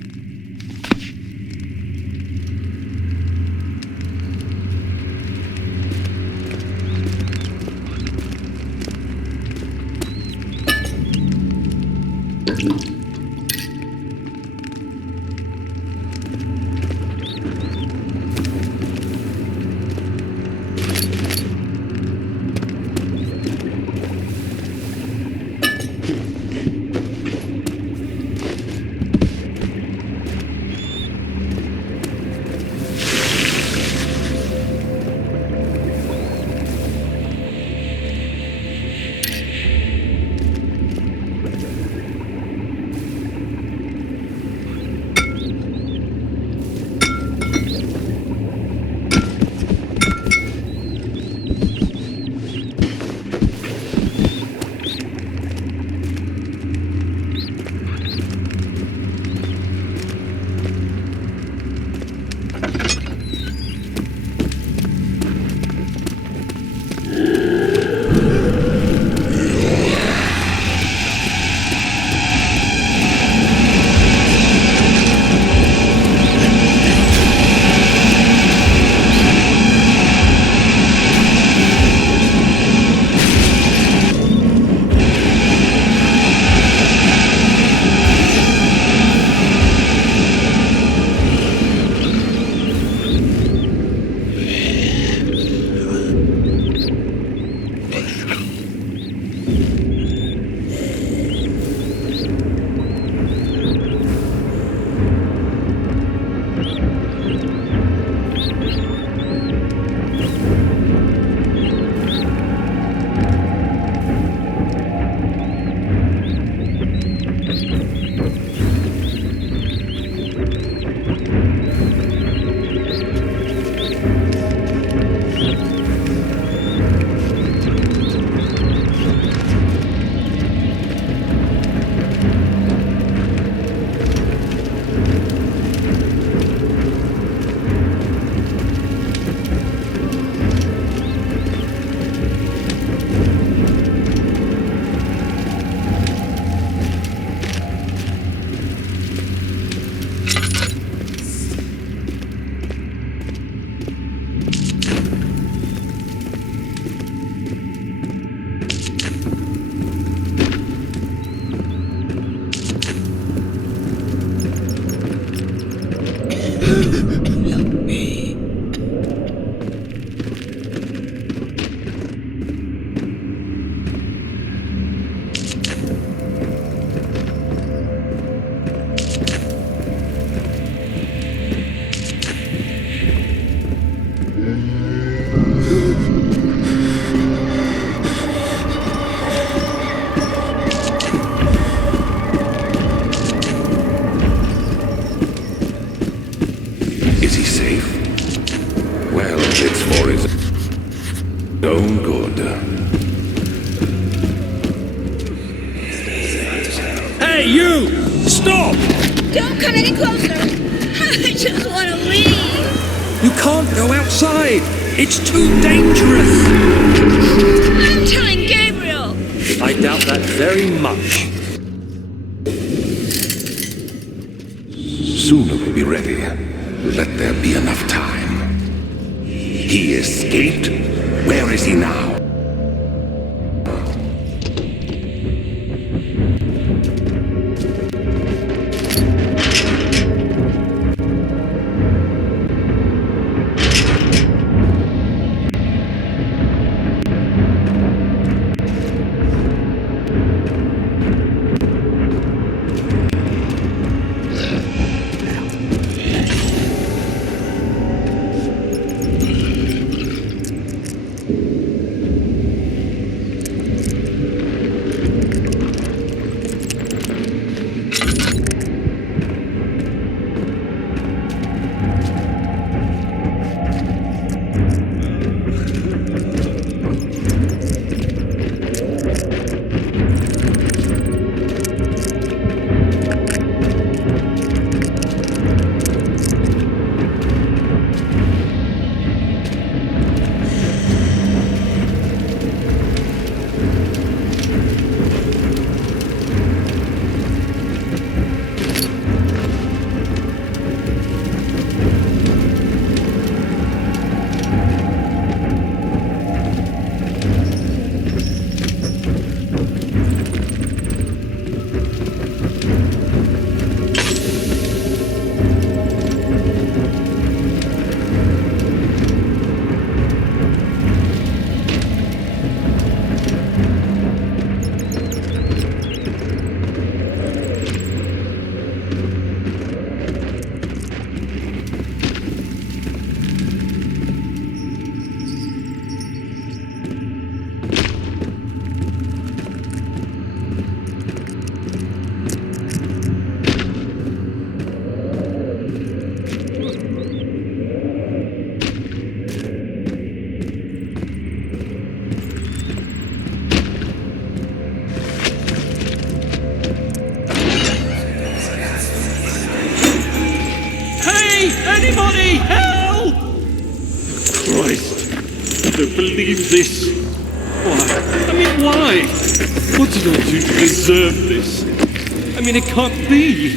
Help me. Is he safe? Well, it's for his own good. Hey, you! Stop! Don't come any closer. I just want to leave. You can't go outside. It's too dangerous. I'm telling Gabriel. I doubt that very much. Soon it will be ready. Let there be enough time. He escaped? Where is he now? Anybody, help! Christ, I don't believe this. Why? I mean, why? What did I do to deserve this? I mean, it can't be.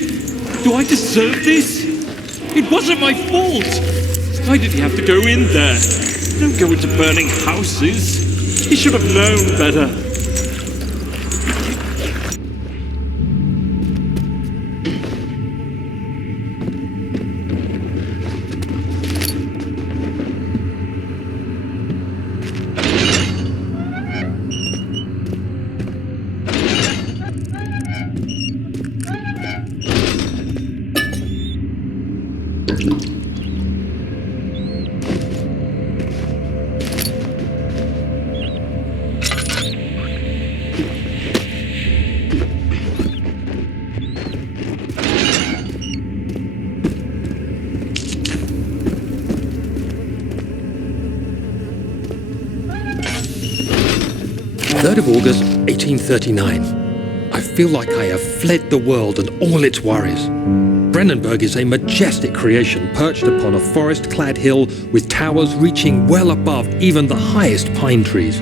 Do I deserve this? It wasn't my fault. Why did he have to go in there? Don't go into burning houses. He should have known better. August 1839. I feel like I have fled the world and all its worries. Brennenburg is a majestic creation perched upon a forest-clad hill with towers reaching well above even the highest pine trees.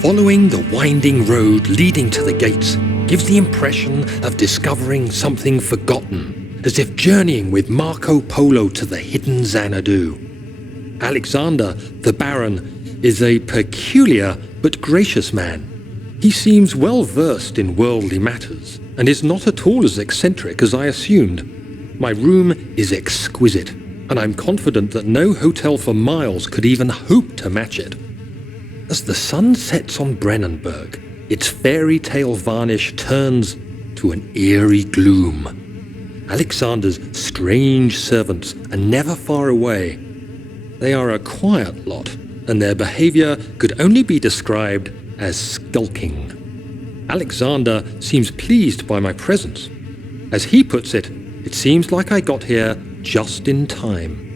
Following the winding road leading to the gates gives the impression of discovering something forgotten, as if journeying with Marco Polo to the hidden Xanadu. Alexander, the Baron, is a peculiar but gracious man. He seems well versed in worldly matters and is not at all as eccentric as I assumed. My room is exquisite. and I'm confident that no hotel for miles could even hope to match it. As the sun sets on Brennenburg, its fairy tale varnish turns to an eerie gloom. Alexander's strange servants are never far away. They are a quiet lot, and their behavior could only be described as skulking. Alexander seems pleased by my presence. As he puts it, it seems like I got here just in time.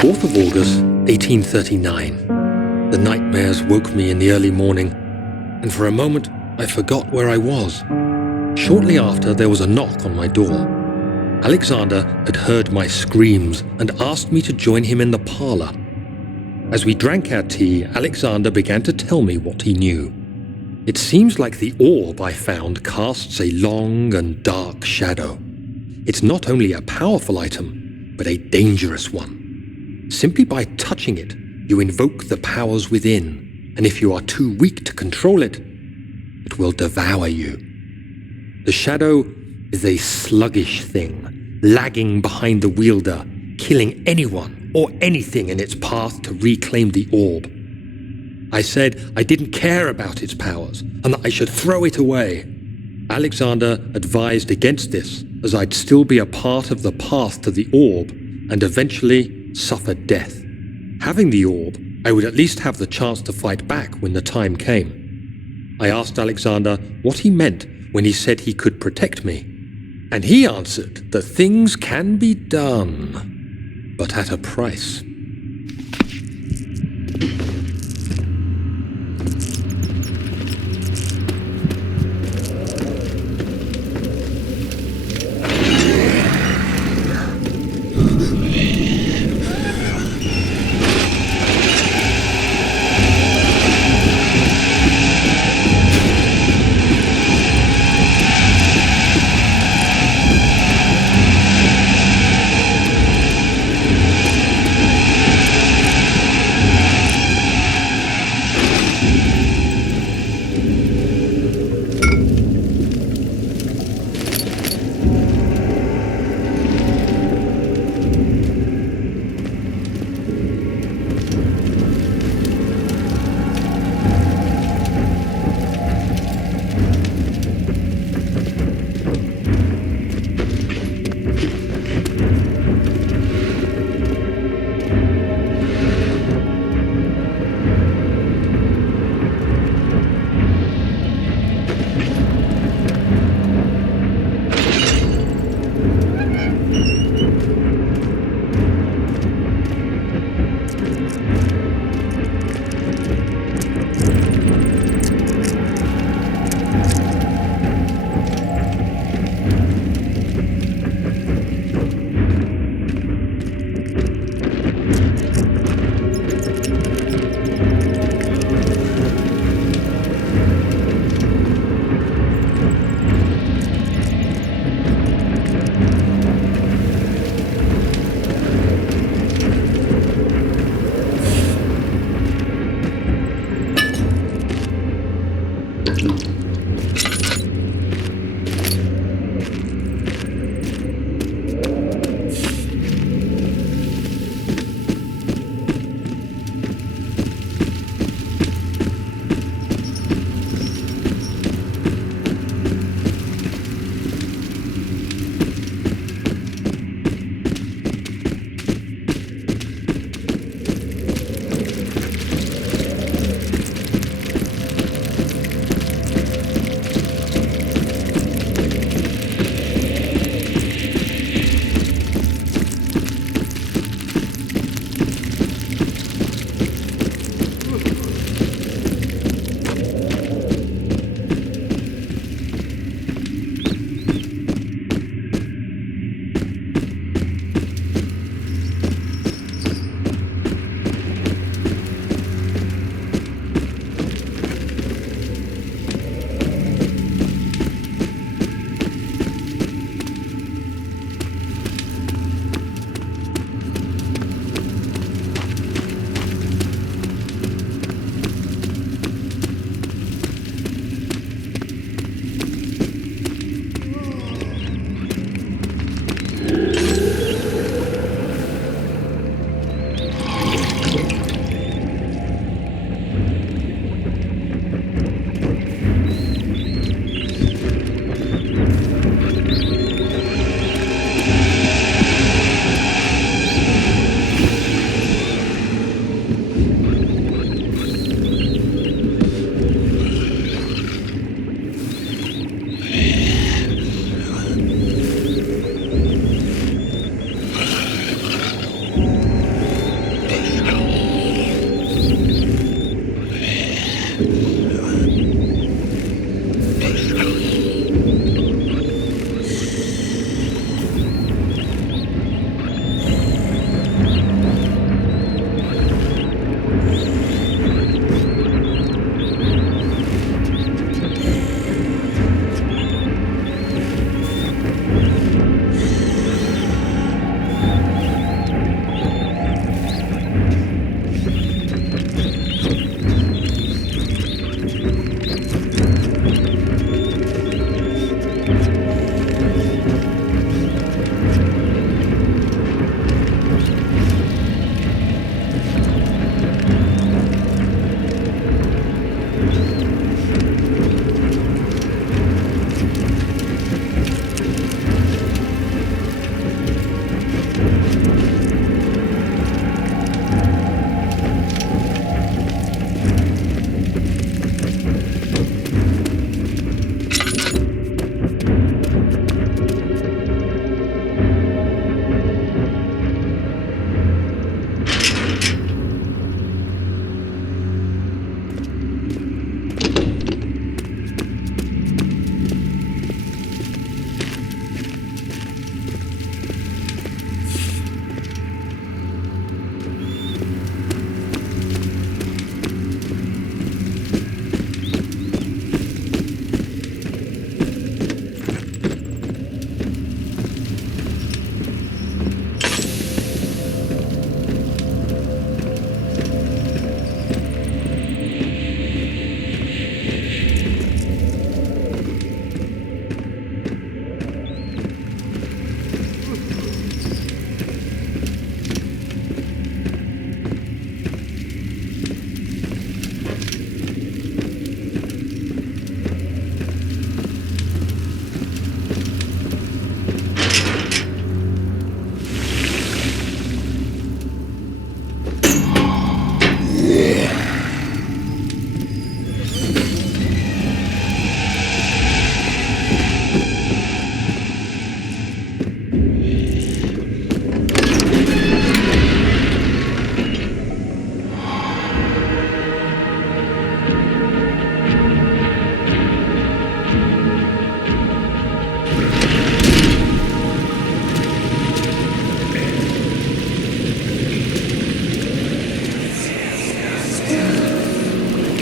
4th of August, 1839. The nightmares woke me in the early morning, and for a moment I forgot where I was. Shortly after, there was a knock on my door. Alexander had heard my screams and asked me to join him in the parlor. As we drank our tea, Alexander began to tell me what he knew. It seems like the orb I found casts a long and dark shadow. It's not only a powerful item, but a dangerous one. Simply by touching it, you invoke the powers within, and if you are too weak to control it, it will devour you. The shadow is a sluggish thing, lagging behind the wielder, killing anyone or anything in its path to reclaim the orb. I said I didn't care about its powers and that I should throw it away. Alexander advised against this, as I'd still be a part of the path to the orb and eventually suffer death. Having the orb, I would at least have the chance to fight back when the time came. I asked Alexander what he meant when he said he could protect me, and he answered that things can be done, but at a price.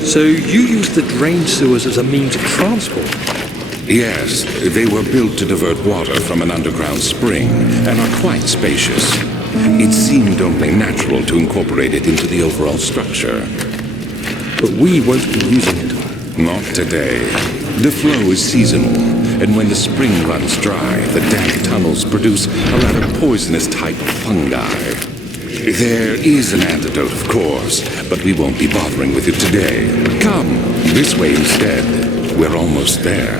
So you used the drain sewers as a means of transport? Yes, they were built to divert water from an underground spring and are quite spacious. It seemed only natural to incorporate it into the overall structure. But we won't be using it. Not today. The flow is seasonal, and when the spring runs dry, the damp tunnels produce a rather poisonous type of fungi. There is an antidote, of course, but we won't be bothering with it today. Come, this way instead. We're almost there.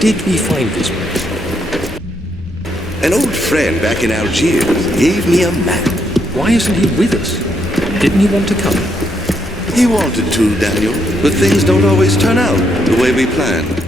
Did we find this place? An old friend back in Algiers gave me a map. Why isn't he with us? Didn't he want to come? He wanted to, Daniel, but things don't always turn out the way we planned.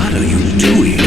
What are you doing?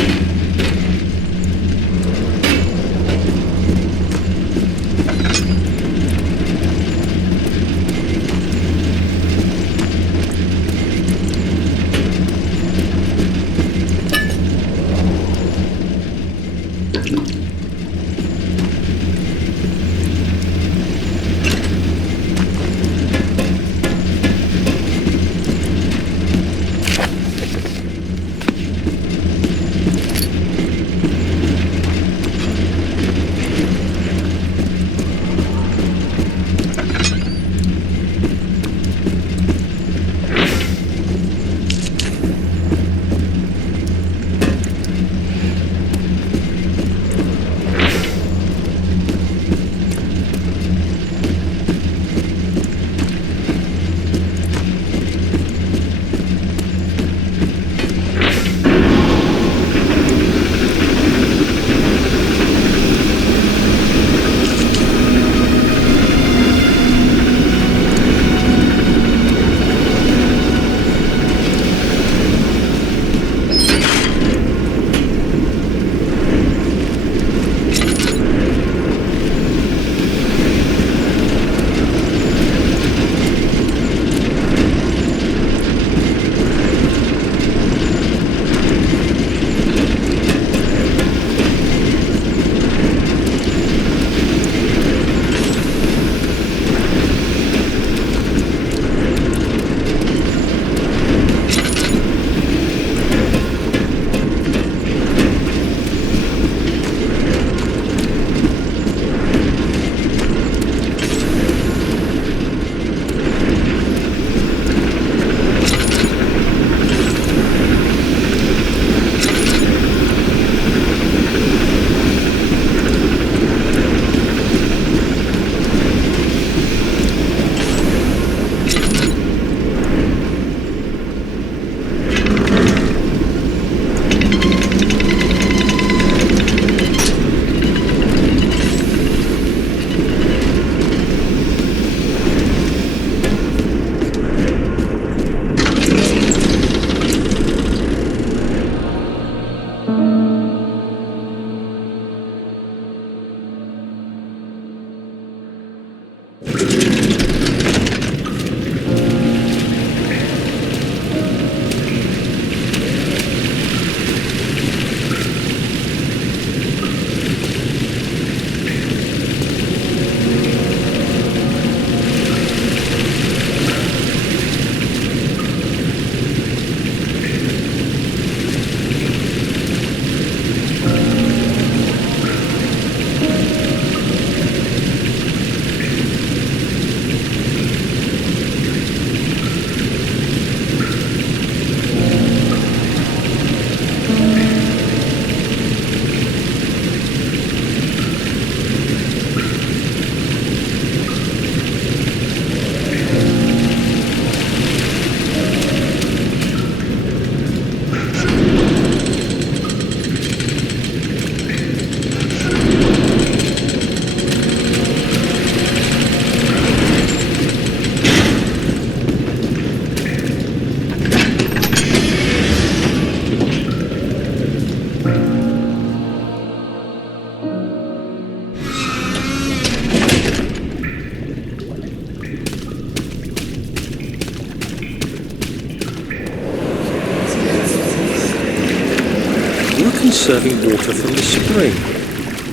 Serving water from the spring.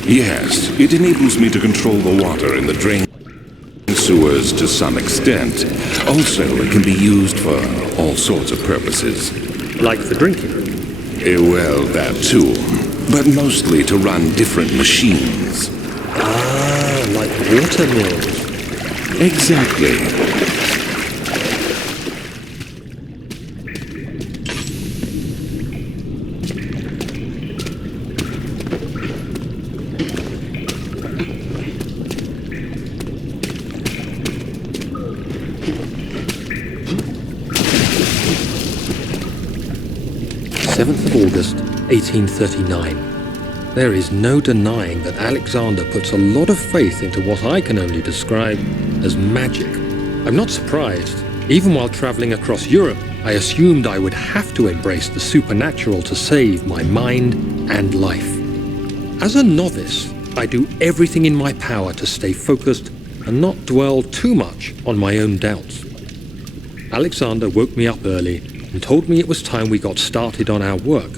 Yes, it enables me to control the water in the drain sewers to some extent. Also, it can be used for all sorts of purposes. Like for drinking? Well, that too. But mostly to run different machines. Ah, like water mills. Exactly. August 1839. There is no denying that Alexander puts a lot of faith into what I can only describe as magic. I'm not surprised. Even while traveling across Europe, I assumed I would have to embrace the supernatural to save my mind and life. As a novice, I do everything in my power to stay focused and not dwell too much on my own doubts. Alexander woke me up early and told me it was time we got started on our work.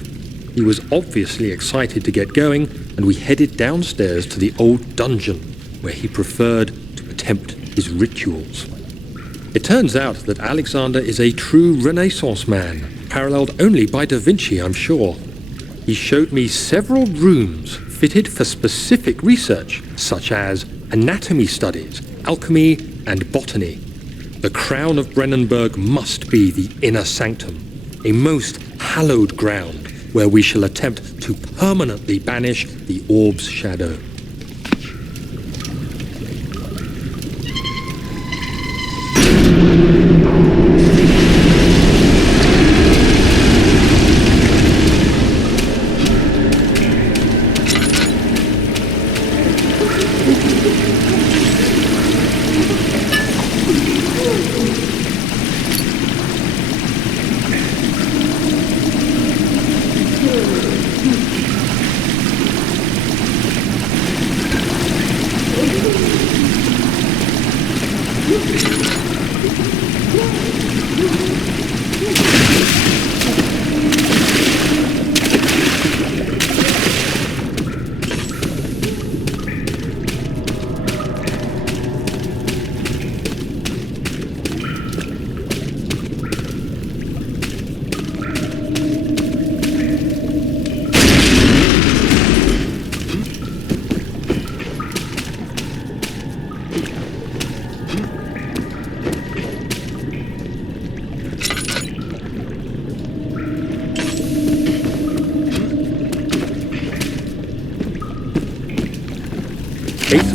He was obviously excited to get going, and we headed downstairs to the old dungeon, where he preferred to attempt his rituals. It turns out that Alexander is a true Renaissance man, paralleled only by Da Vinci, I'm sure. He showed me several rooms fitted for specific research, such as anatomy studies, alchemy, and botany. The crown of Brennenburg must be the inner sanctum, a most hallowed ground where we shall attempt to permanently banish the orb's shadow.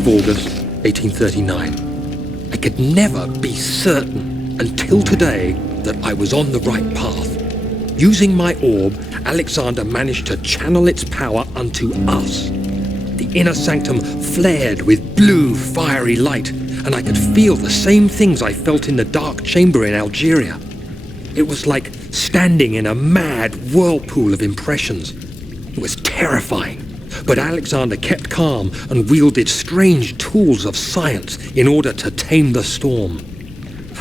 August 1839. I could never be certain until today that I was on the right path. Using my orb, Alexander managed to channel its power unto us. The inner sanctum flared with blue, fiery light, and I could feel the same things I felt in the dark chamber in Algeria. It was like standing in a mad whirlpool of impressions. It was terrifying. But Alexander kept calm and wielded strange tools of science in order to tame the storm.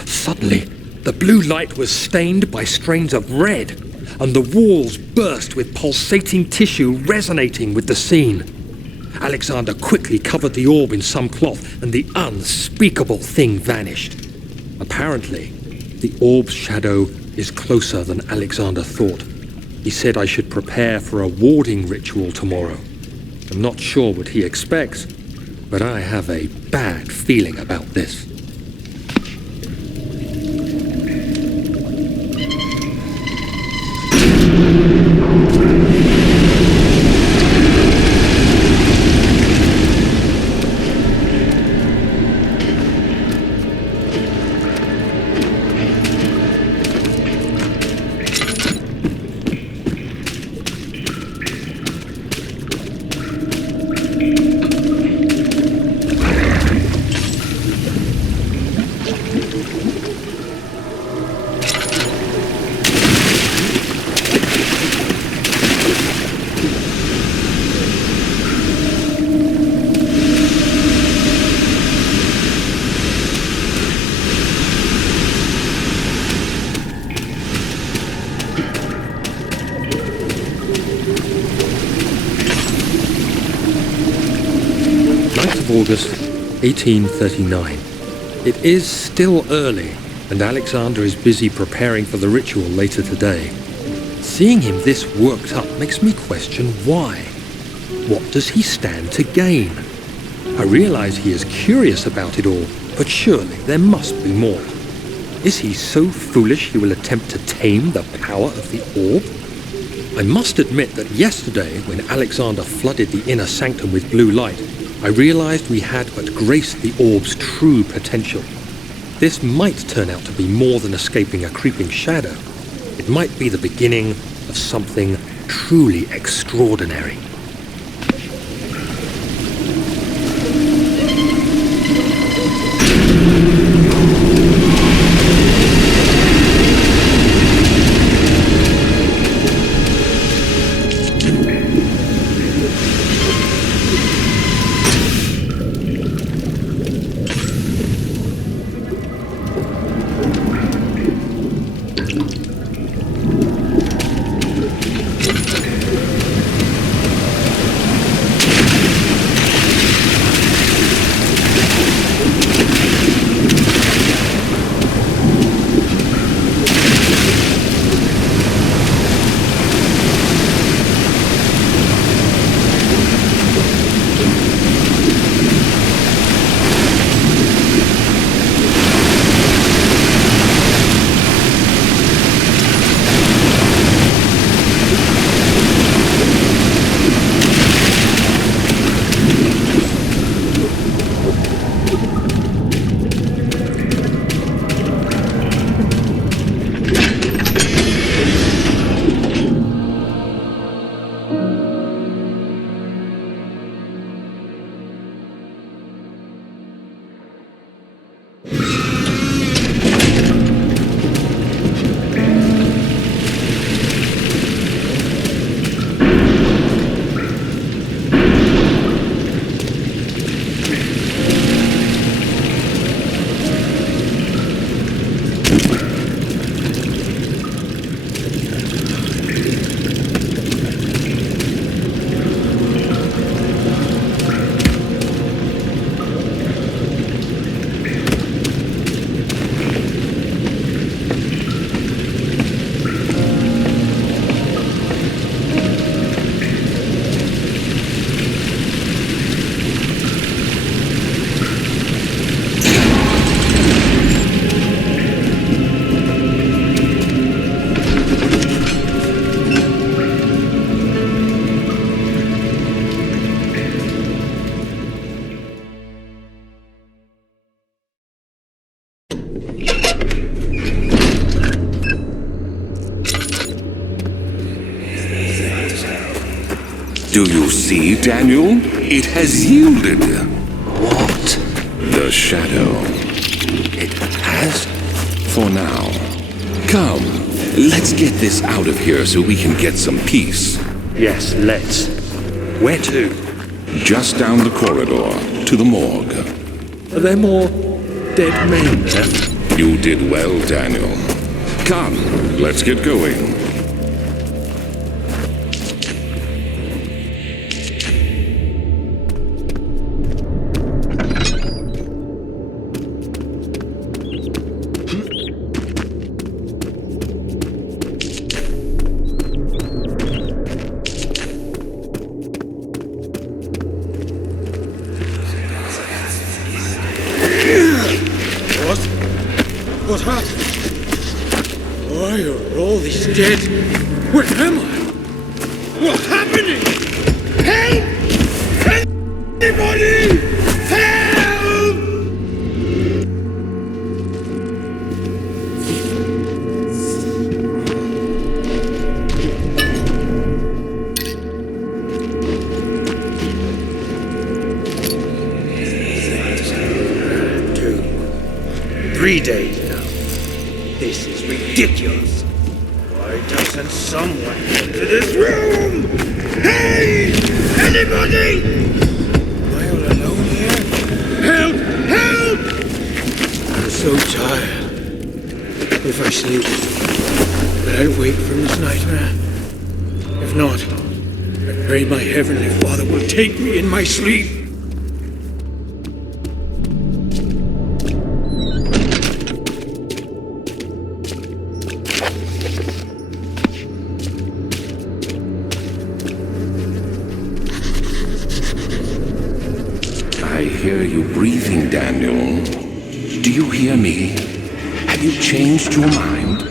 Suddenly, the blue light was stained by strains of red, and the walls burst with pulsating tissue resonating with the scene. Alexander quickly covered the orb in some cloth, and the unspeakable thing vanished. Apparently, the orb's shadow is closer than Alexander thought. He said I should prepare for a warding ritual tomorrow. I'm not sure what he expects, but I have a bad feeling about this. August 1839. It is still early, and Alexander is busy preparing for the ritual later today. Seeing him this worked up makes me question why. What does he stand to gain? I realize he is curious about it all, but surely there must be more. Is he so foolish he will attempt to tame the power of the orb? I must admit that yesterday, when Alexander flooded the inner sanctum with blue light, I realized we had but graced the orb's true potential. This might turn out to be more than escaping a creeping shadow. It might be the beginning of something truly extraordinary. Do you see, Daniel? It has yielded. What? The shadow. It has? For now. Come, let's get this out of here so we can get some peace. Yes, let's. Where to? Just down the corridor, to the morgue. Are there more dead men there? You did well, Daniel. Come, let's get going. What happened? Why are all these dead? Where am I? What's happening? Help! Anybody! Help! Three days now. This is ridiculous. Why doesn't someone get to this room? Hey! Anybody! Am I all alone here? Help! Help! I'm so tired. If I sleep, will I wake from this nightmare? If not, I pray my Heavenly Father will take me in my sleep. I hear you breathing, Daniel. Do you hear me? Have you changed your mind?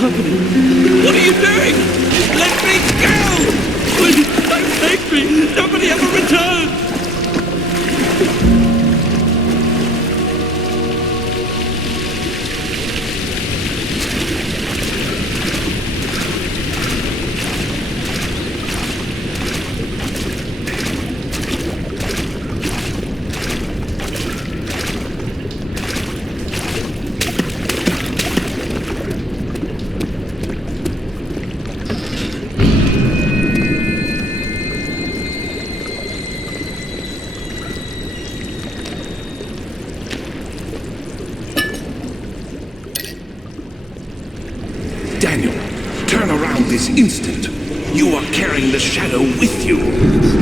happening? What are you doing? Let me go! Please, don't take me! Nobody ever returns! Daniel, turn around this instant. You are carrying the shadow with you.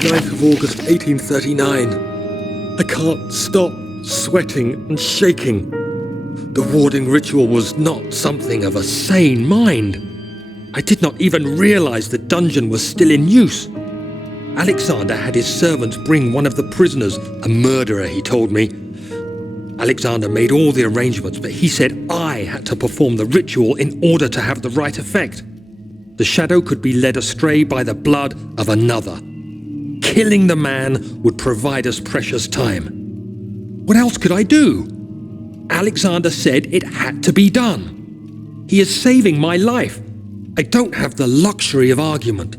9th of August, 1839. I can't stop sweating and shaking. The warding ritual was not something of a sane mind. I did not even realize the dungeon was still in use. Alexander had his servants bring one of the prisoners, a murderer, he told me. Alexander made all the arrangements, but he said I had to perform the ritual in order to have the right effect. The shadow could be led astray by the blood of another. Killing the man would provide us precious time. What else could I do? Alexander said it had to be done. He is saving my life. I don't have the luxury of argument.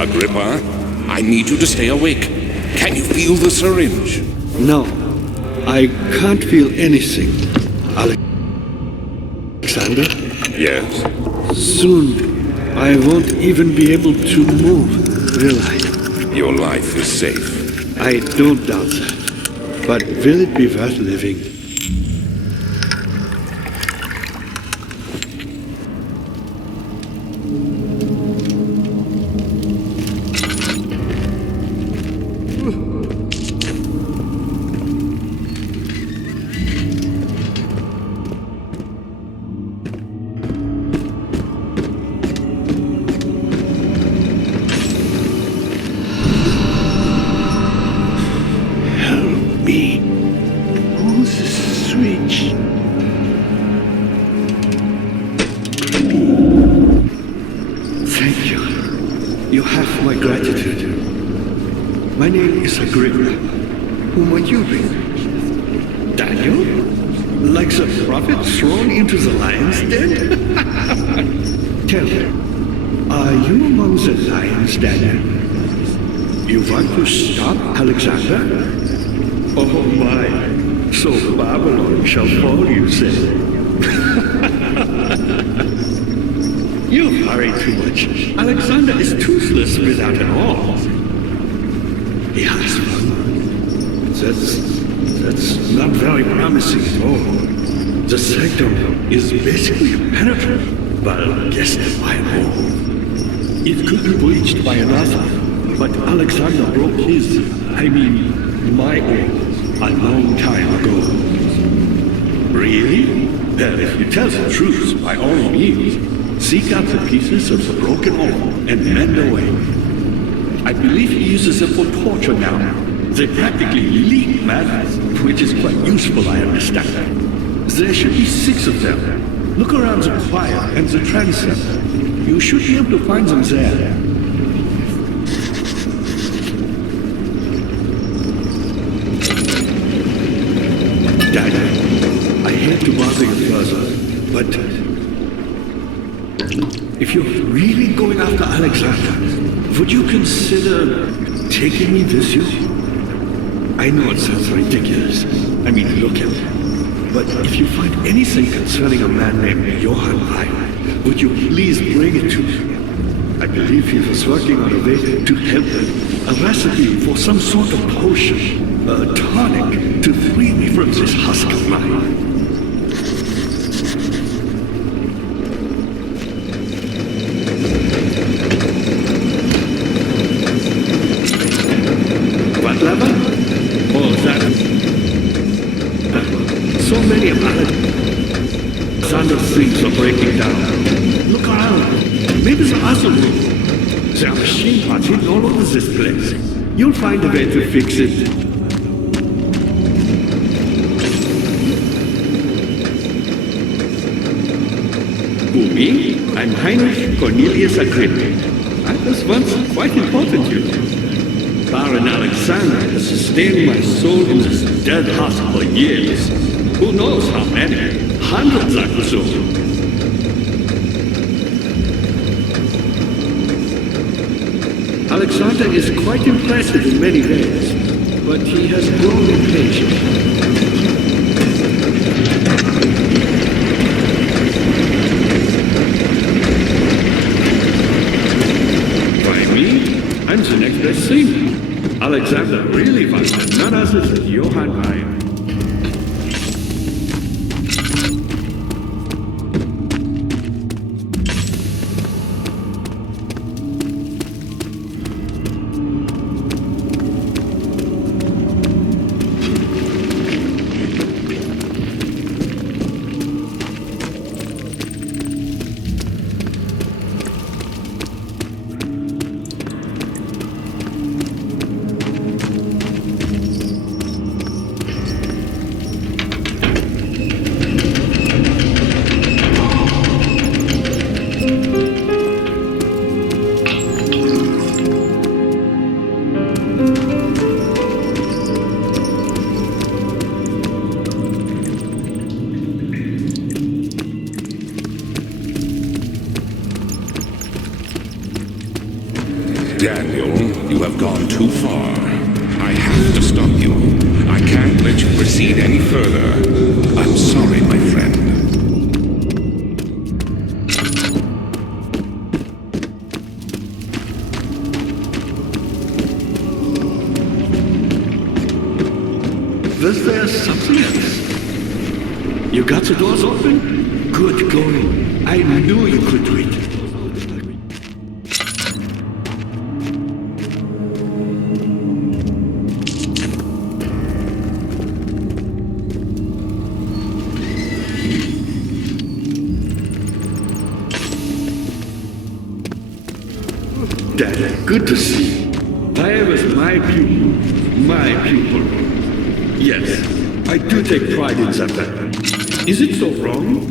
Agrippa, I need you to stay awake. Can you feel the syringe? No, I can't feel anything. Alexander? Yes. Soon, I won't even be able to move, will I? Your life is safe. I don't doubt that. But will it be worth living? You have my gratitude. My name is Agrippa. Who might you be? Daniel? Like the prophet thrown into the lion's den? Tell me, are you among the lions, Daniel? You want to stop Alexander? Oh my, so Babylon shall fall, you say. You hurry too much. Alexander is toothless without an awl. He has one. That's not very promising at all. The sanctum is basically impenetrable, but guess by an awl. It could be breached by another, but Alexander broke his, my awl, a long time ago. Really? Well, if you tell the truth, by all means, seek out the pieces of the broken awl and mend away. I believe he uses them for torture now. They practically leak madness, which is quite useful, I understand. There should be 6 of them. Look around the choir and the transept. You should be able to find them there. Dad, I hate to bother you further, but if you're really going after Alexander, would you consider taking me with you? I know it sounds ridiculous. Look at him. But if you find anything concerning a man named Johann Ryan, would you please bring it to me? I believe he was working on a way to help him. A recipe for some sort of potion, a tonic to free me from this husk of mine. What level? Oh, that... So many of Alexander's things are breaking down. Look around. Maybe the other room. There are machine parts hidden all over this place. You'll find a way to fix it. Who, me? I'm Heinrich Cornelius Agrippa. I was once quite important, you know. Baron Alexander has sustained my soul in this dead husk for years. Who knows how many? Hundreds, I presume. Alexander is quite impressive in many ways, but he has grown impatient. By me, I'm the next best thing. Alexander really wants none other than Johann Ryan. Daniel, you have gone too far. I have to stop you. I can't let you proceed any further. I'm sorry, my friend. Was there something else? You got the doors open? Good going. I knew you could do it. Dad, good to see you. I was my pupil. My pupil. Yes, I do take pride in that. Is it so wrong?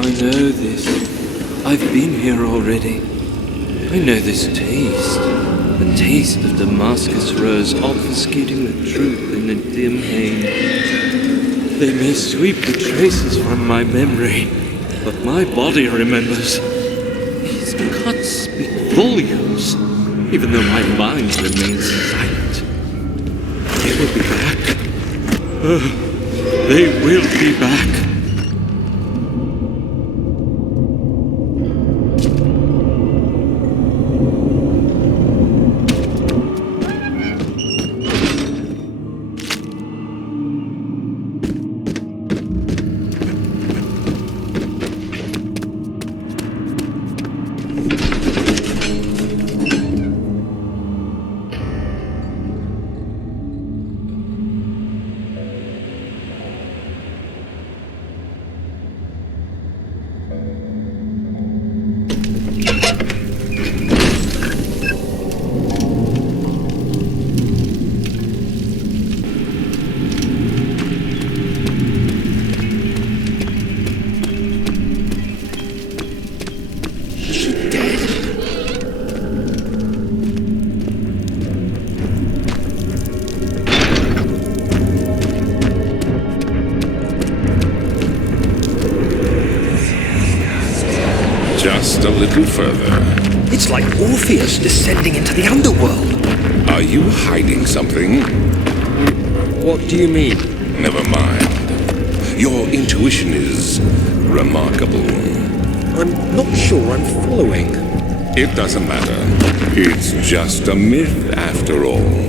I know this. I've been here already. I know this taste. The taste of Damascus rose obfuscating the truth in a dim haze. They may sweep the traces from my memory, but my body remembers. His cuts speak volumes, even though my mind remains silent. They will be back. They will be back. Just a little further. It's like Orpheus descending into the underworld. Are you hiding something? What do you mean? Never mind. Your intuition is remarkable. I'm not sure I'm following. It doesn't matter. It's just a myth after all.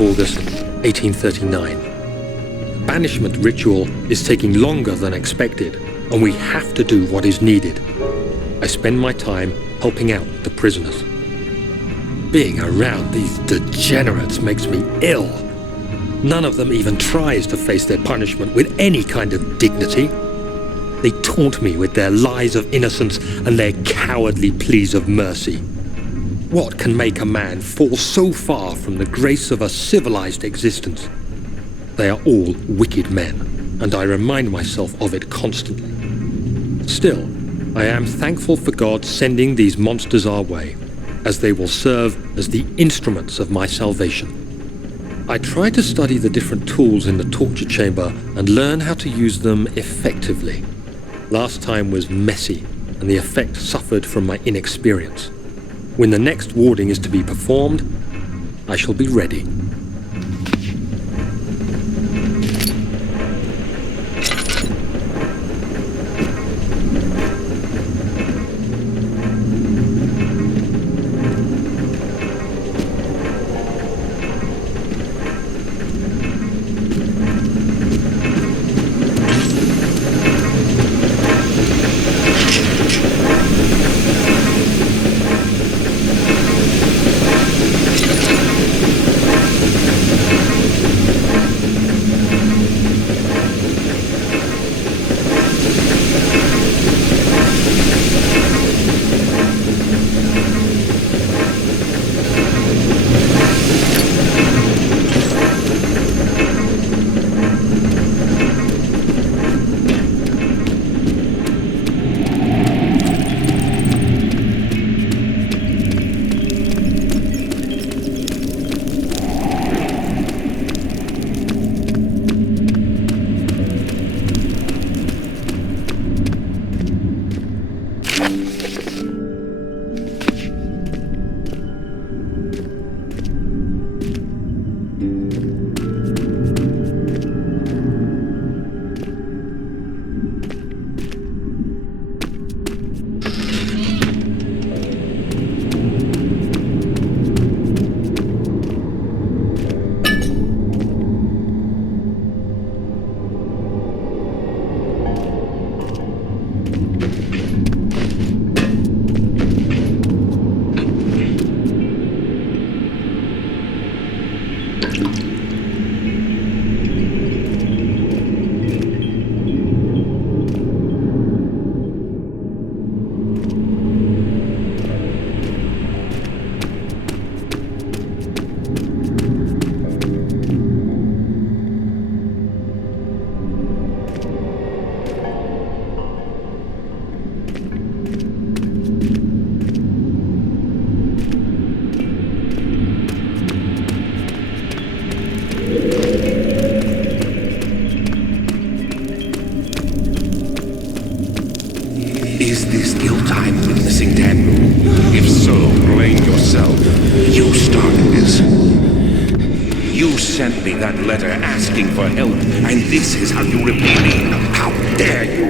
August 1839. The banishment ritual is taking longer than expected, and we have to do what is needed. I spend my time helping out the prisoners. Being around these degenerates makes me ill. None of them even tries to face their punishment with any kind of dignity. They taunt me with their lies of innocence and their cowardly pleas of mercy. What can make a man fall so far from the grace of a civilized existence? They are all wicked men, and I remind myself of it constantly. Still, I am thankful for God sending these monsters our way, as they will serve as the instruments of my salvation. I try to study the different tools in the torture chamber and learn how to use them effectively. Last time was messy, and the effect suffered from my inexperience. When the next warding is to be performed, I shall be ready. Is this guilt I'm witnessing, Daniel? If so, blame yourself. You started this. You sent me that letter asking for help, and this is how you repay me. How dare you!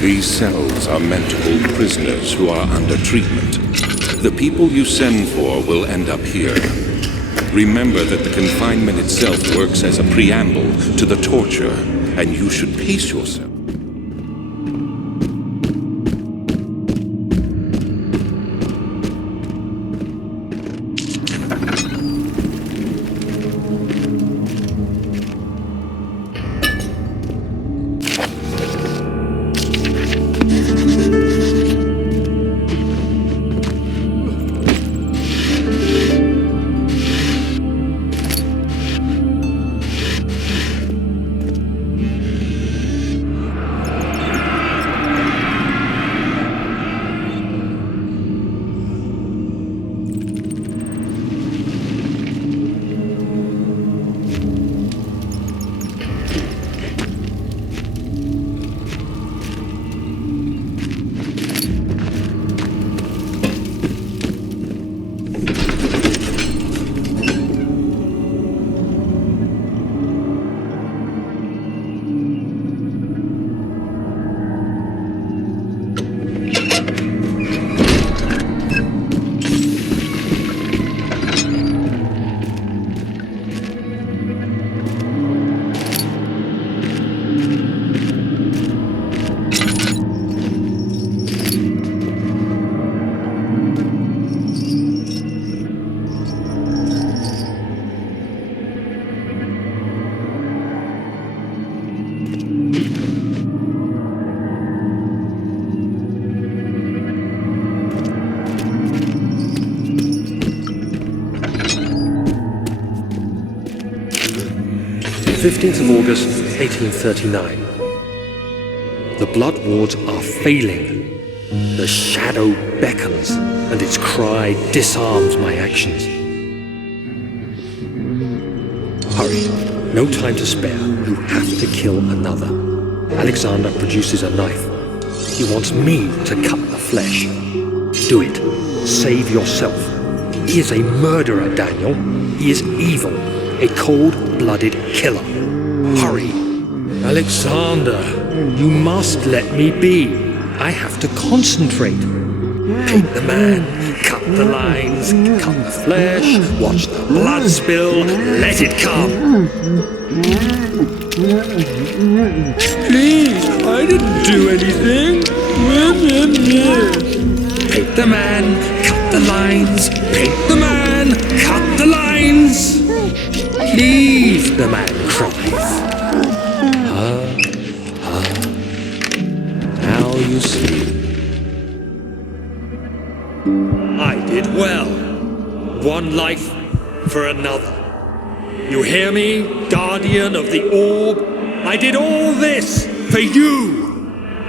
These cells are meant to hold prisoners who are under treatment. The people you send for will end up here. Remember that the confinement itself works as a preamble to the torture, and you should pace yourself. The 15th of August, 1839. The blood wards are failing. The shadow beckons, and its cry disarms my actions. Hurry. No time to spare. You have to kill another. Alexander produces a knife. He wants me to cut the flesh. Do it. Save yourself. He is a murderer, Daniel. He is evil. A cold-blooded killer. Hurry. Alexander, you must let me be. I have to concentrate. Paint the man, cut the lines, cut the flesh, watch the blood spill, let it come. Please, I didn't do anything. Paint the man, cut the lines, paint the man, cut the lines. Please, the man cries. Now you see. I did well. One life for another. You hear me, guardian of the orb? I did all this for you.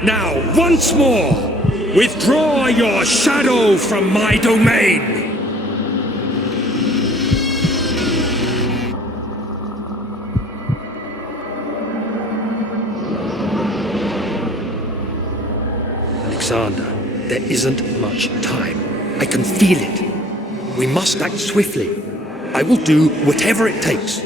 Now, once more, withdraw your shadow from my domain. Alexander, there isn't much time. I can feel it. We must act swiftly. I will do whatever it takes.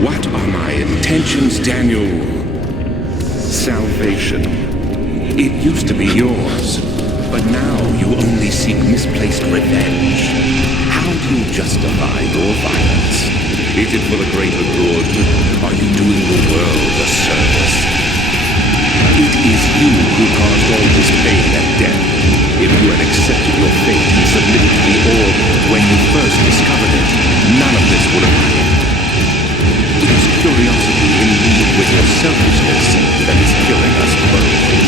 What are my intentions, Daniel? Salvation. It used to be yours, but now you only seek misplaced revenge. How do you justify your violence? Is it for the greater good? Are you doing the world a service? It is you who caused all this pain and death. If you had accepted your fate and submitted to the orb when you first discovered it, none of this would have happened. It is curiosity in league with your selfishness that is killing us both.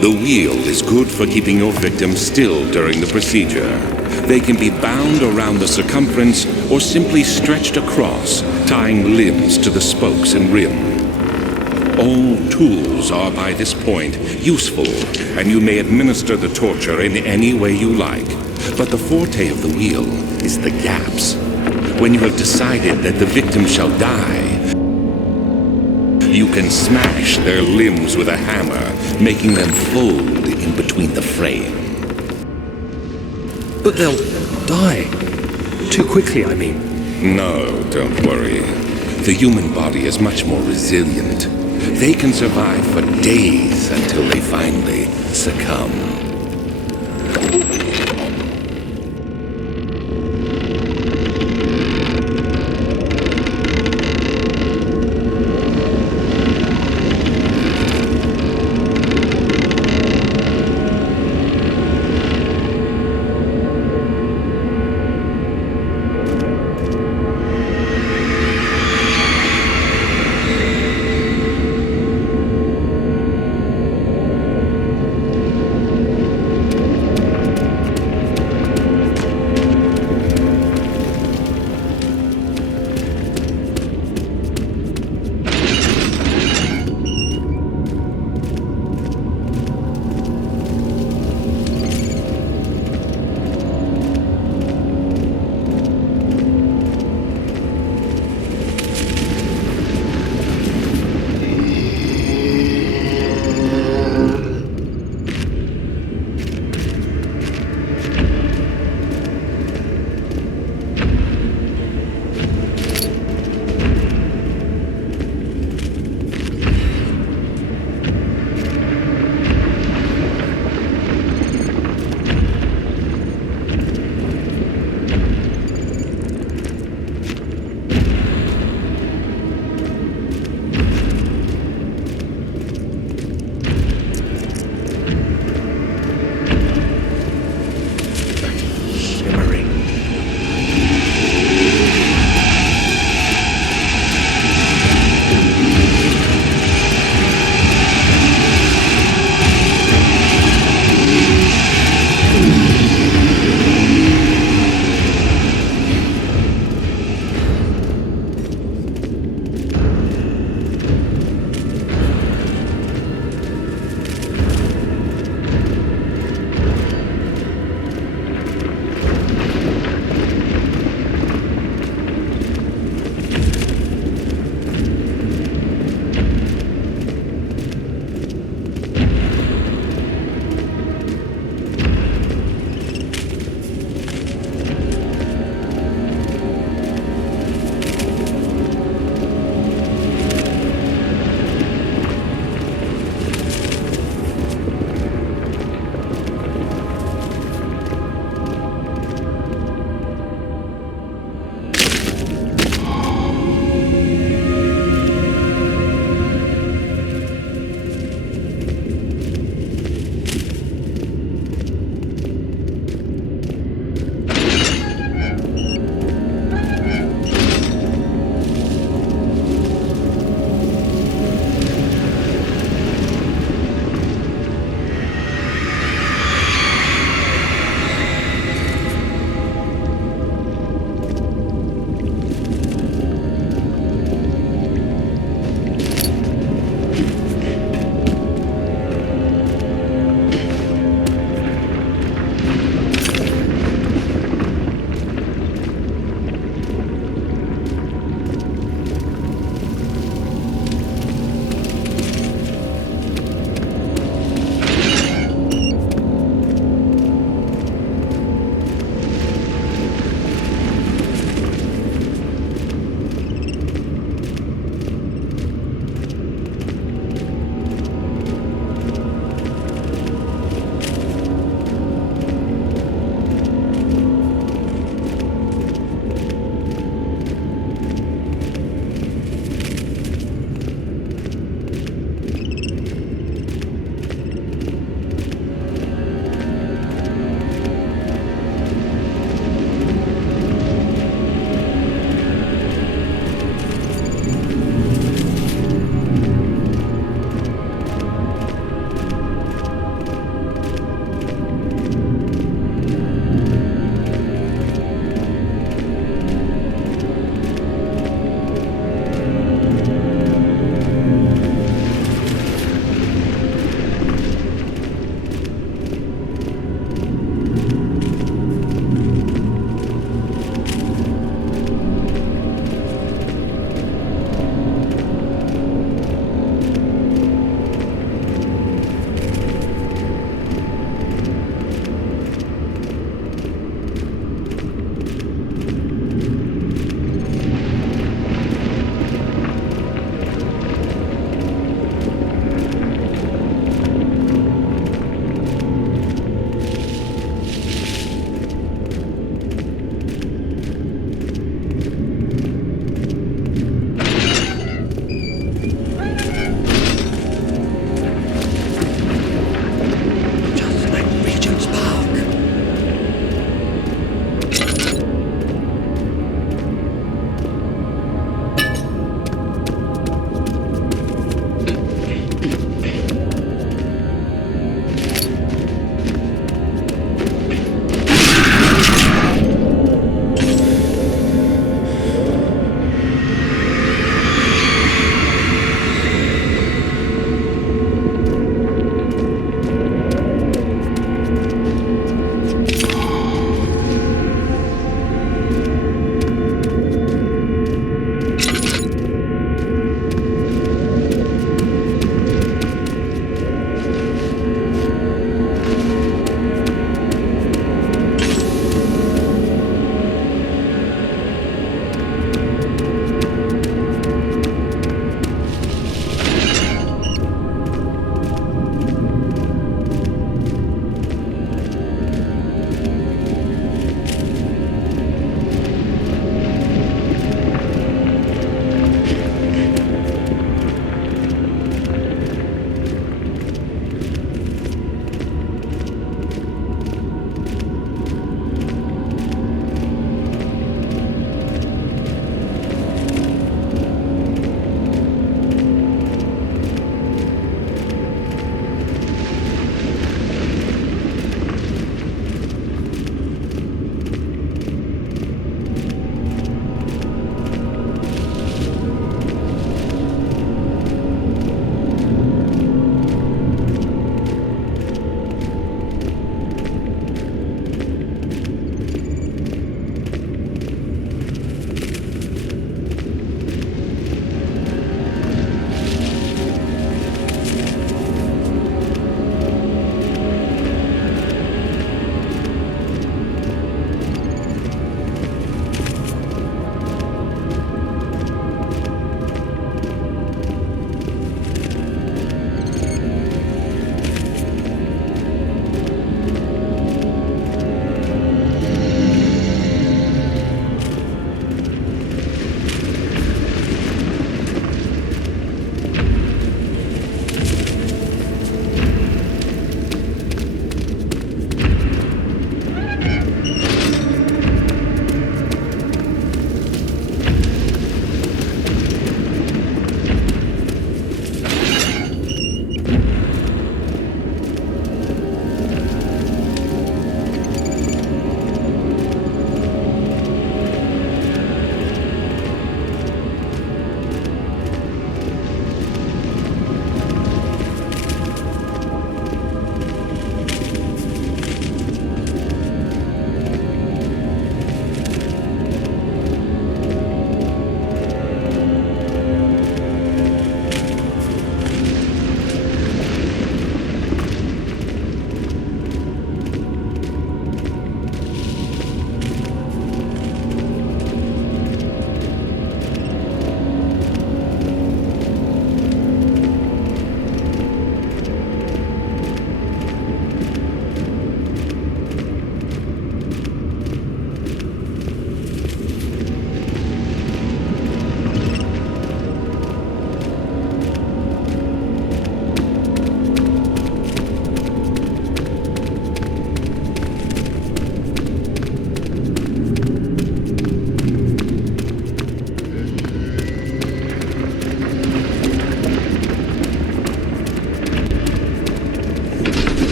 The wheel is good for keeping your victim still during the procedure. They can be bound around the circumference or simply stretched across, tying limbs to the spokes and rim. All tools are by this point useful, and you may administer the torture in any way you like. But the forte of the wheel is the gaps. When you have decided that the victim shall die, you can smash their limbs with a hammer, making them fold in between the frame. But they'll die. Too quickly, I mean. No, don't worry. The human body is much more resilient. They can survive for days until they finally succumb.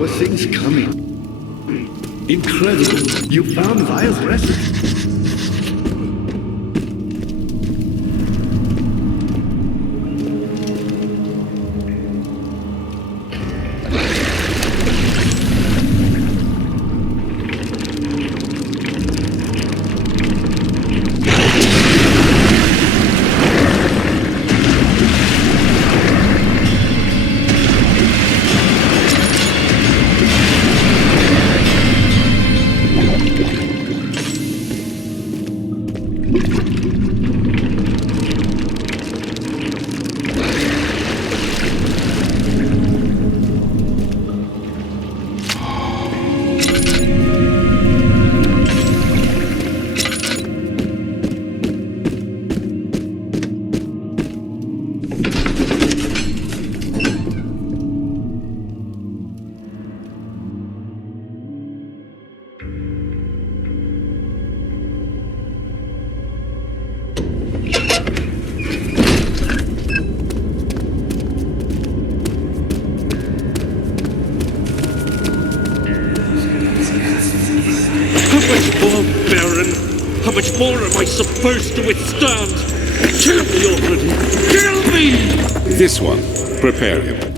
How are things coming? Incredible. You found Vile's recipe. How much more am I supposed to withstand? Kill me already! Kill me! This one. Prepare him.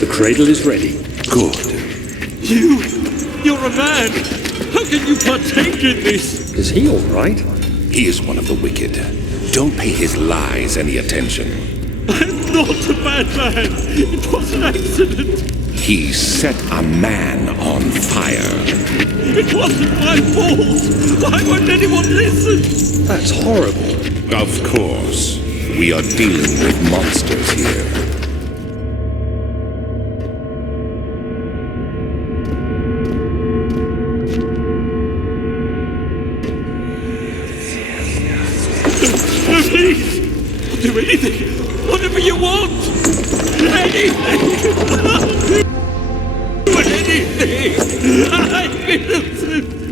The cradle is ready. Good. You're a man! How can you partake in this? Is he all right? He is one of the wicked. Don't pay his lies any attention. I'm not a bad man. It was an accident. He set a man on fire. It wasn't my fault. Why won't anyone listen? That's horrible. Of course. We are dealing with monsters here. Please, do anything, whatever you want. Anything. Do anything. I'm innocent.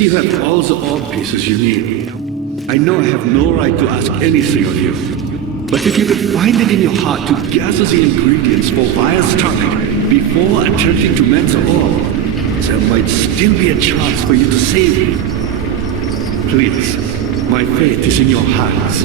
see you have all the orb pieces you need. I know I have no right to ask anything of you. But if you could find it in your heart to gather the ingredients for Vire's tongue before attempting to mend the orb, there might still be a chance for you to save me. Please, my fate is in your hands.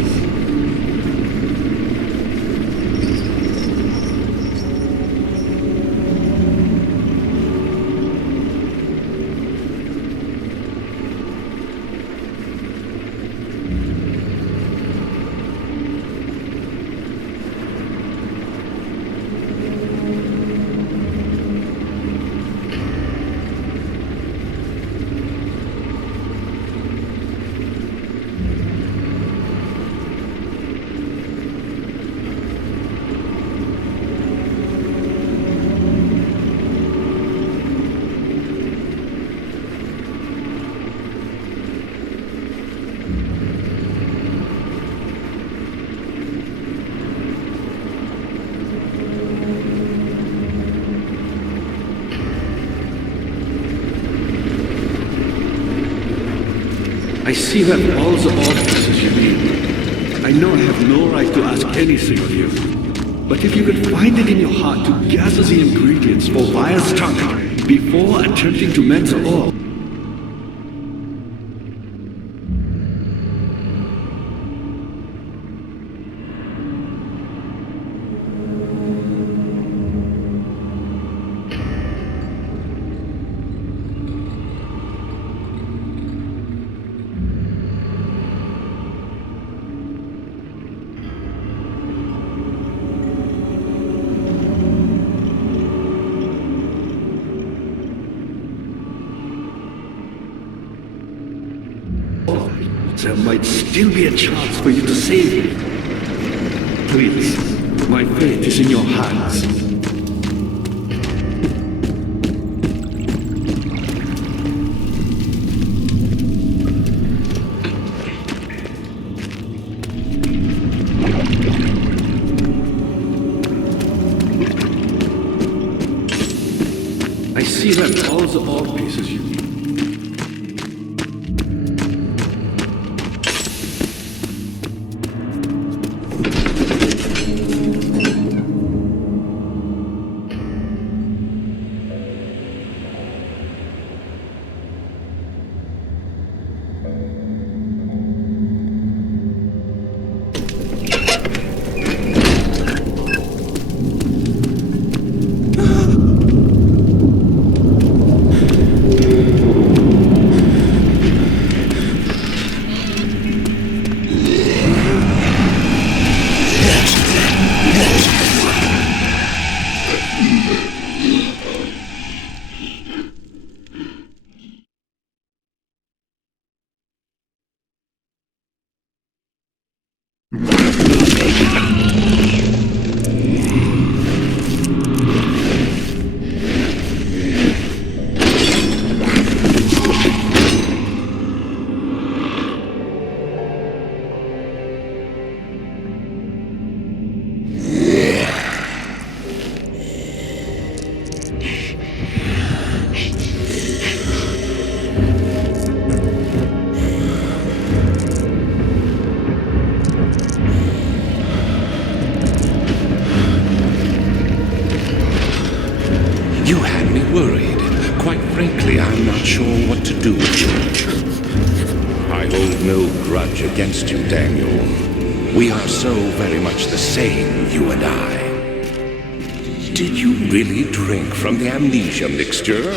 I see you have all the orb pieces you need. I know I have no right to ask anything of you. But if you could find it in your heart to gather the ingredients for Vire's tongue before attempting to mend the orb, there might still be a chance for you to save me. Please, my fate is in your hands. I see you have all the orb pieces you need. You had me worried. Quite frankly, I'm not sure what to do with you. I hold no grudge against you, Daniel. We are so very much the same, you and I. Did you really drink from the Amnesia mixture?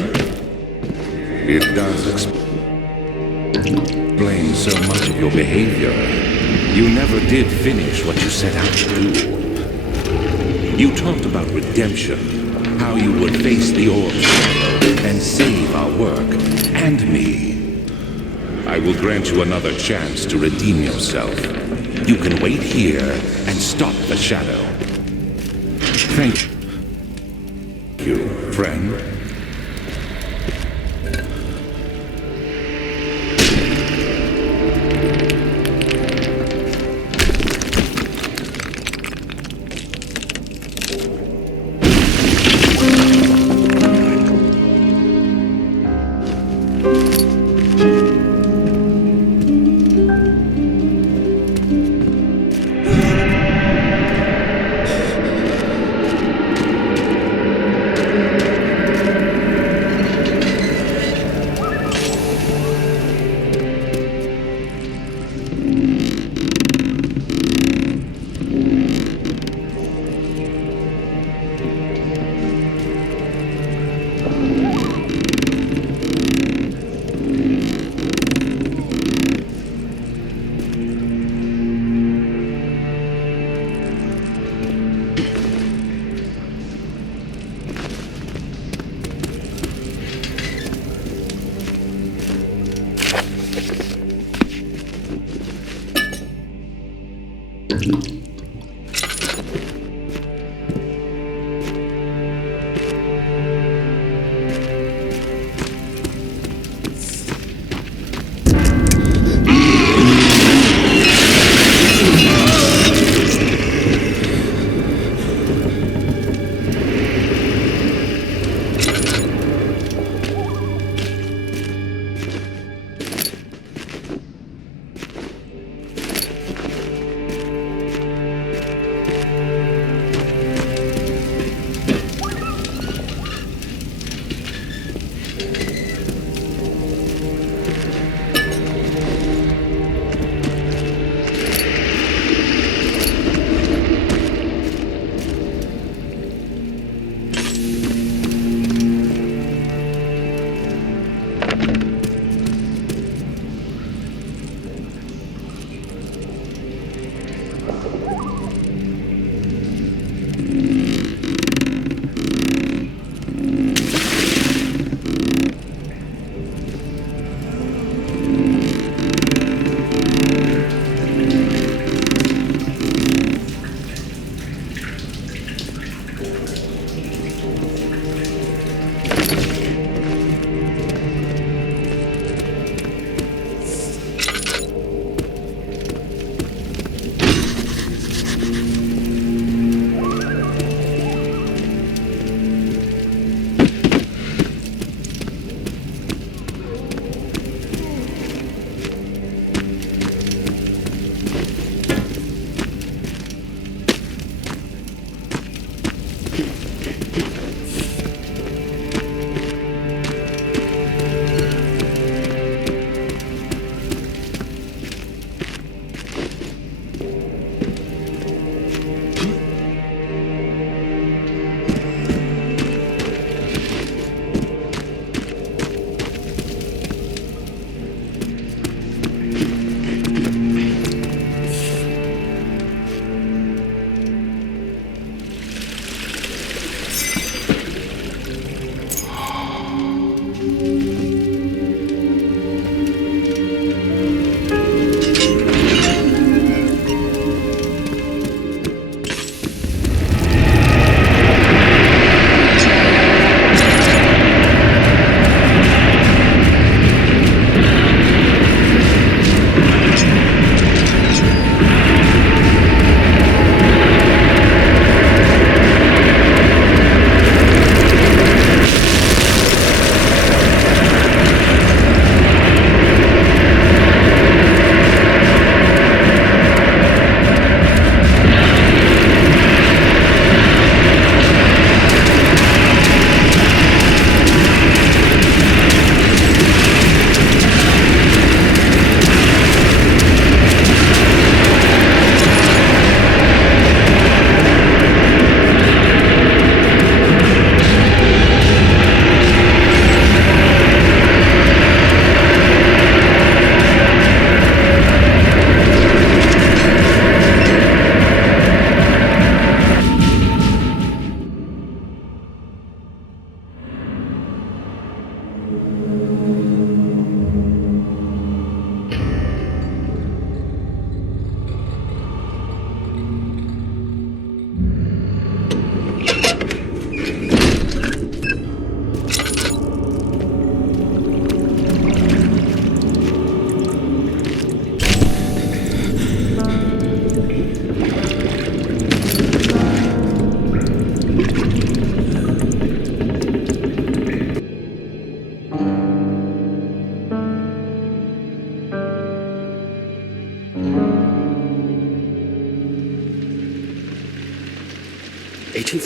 It does explain so much of your behavior. You never did finish what you set out to do. You talked about redemption, how you would face the orb and save our work and me. I will grant you another chance to redeem yourself. You can wait here and stop the shadow. Thank you, friend.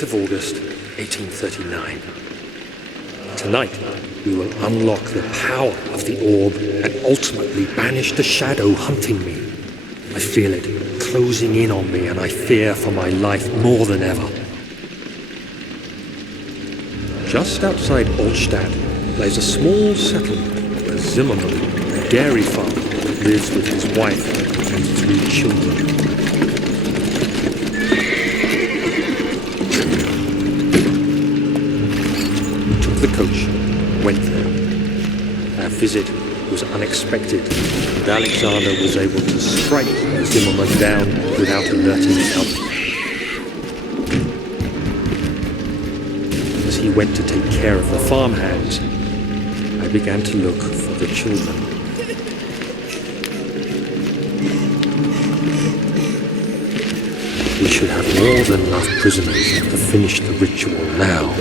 8th of August, 1839. Tonight, we will unlock the power of the orb and ultimately banish the shadow hunting me. I feel it closing in on me, and I fear for my life more than ever. Just outside Altstadt lies a small settlement where Zimmerman, a dairy farmer, lives with his wife and 3 children. We took the coach, went there. Our visit was unexpected, and Alexander was able to strike Zimmerman down without alerting the others. As he went to take care of the farmhands, I began to look for the children. We should have more than enough prisoners to finish the ritual now.